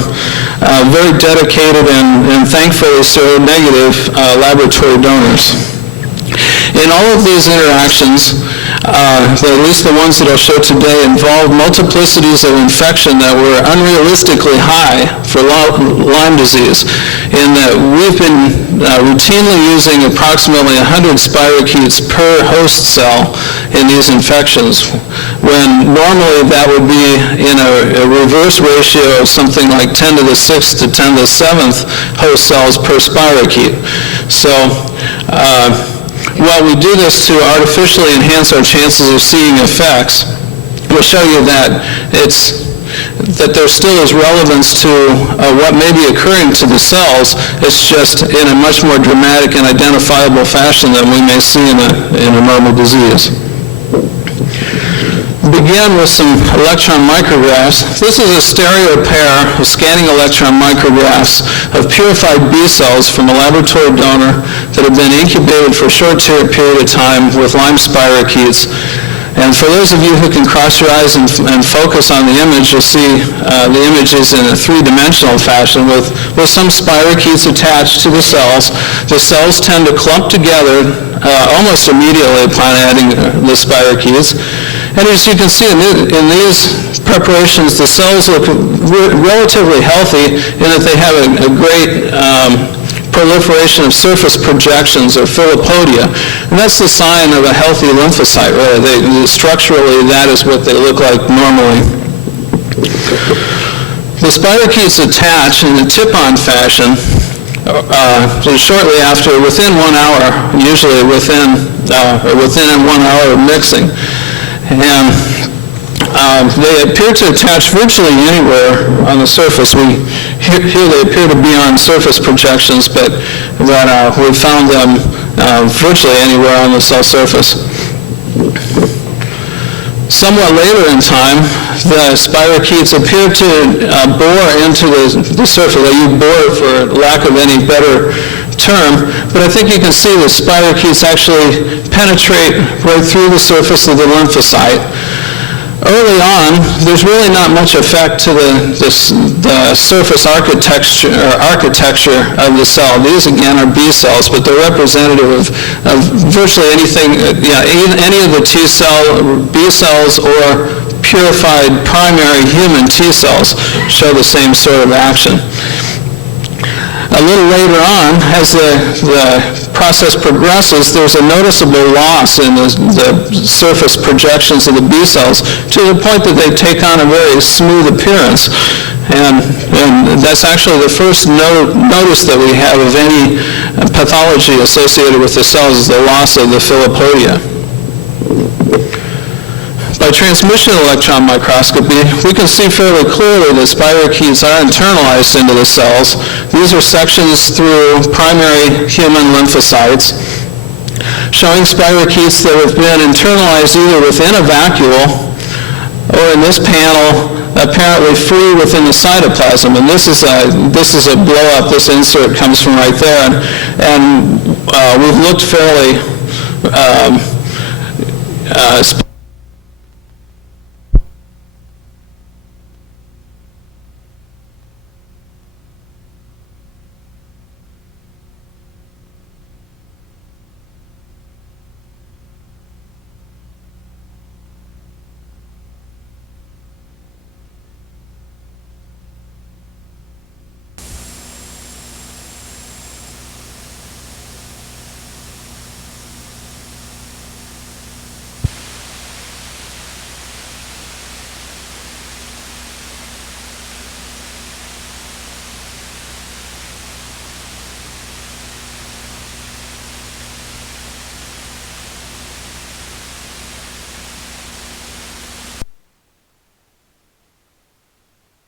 very dedicated and thankfully seronegative laboratory donors. In all of these interactions, at least the ones that I'll show today, involved multiplicities of infection that were unrealistically high for Lyme disease, in that we've been routinely using approximately 100 spirochetes per host cell in these infections, when normally that would be in a reverse ratio of something like 10 to the 6th to 10 to the 7th host cells per spirochete. So while we do this to artificially enhance our chances of seeing effects, we'll show you that there still is relevance to what may be occurring to the cells. It's just in a much more dramatic and identifiable fashion than we may see in a normal disease. Begin with some electron micrographs. This is a stereo pair of scanning electron micrographs of purified B cells from a laboratory donor that have been incubated for a short period of time with Lyme spirochetes. And for those of you who can cross your eyes and focus on the image, you'll see the images in a three-dimensional fashion with some spirochetes attached to the cells. The cells tend to clump together almost immediately upon adding the spirochetes. And as you can see in these preparations, the cells look relatively healthy in that they have a great proliferation of surface projections or philopodia. And that's the sign of a healthy lymphocyte, really. Structurally, that is what they look like normally. The spirochetes attach in a tip-on fashion shortly after, within 1 hour, usually within 1 hour of mixing. And they appear to attach virtually anywhere on the surface. Here they appear to be on surface projections, but we found them virtually anywhere on the cell surface. Somewhat later in time, the spirochetes appear to bore into the surface. They use bore for lack of any better term, but I think you can see the spirochetes actually penetrate right through the surface of the lymphocyte. Early on, there's really not much effect to the surface architecture of the cell. These, again, are B cells, but they're representative of virtually anything, any of the T cell, B cells, or purified primary human T cells show the same sort of action. A little later on, as the process progresses, there's a noticeable loss in the surface projections of the B cells to the point that they take on a very smooth appearance. And that's actually the first notice that we have of any pathology associated with the cells, is the loss of the philopodia. By transmission electron microscopy, we can see fairly clearly that spirochetes are internalized into the cells. These are sections through primary human lymphocytes, showing spirochetes that have been internalized either within a vacuole or in this panel apparently free within the cytoplasm. And this is a blow-up. This insert comes from right there. And we've looked fairly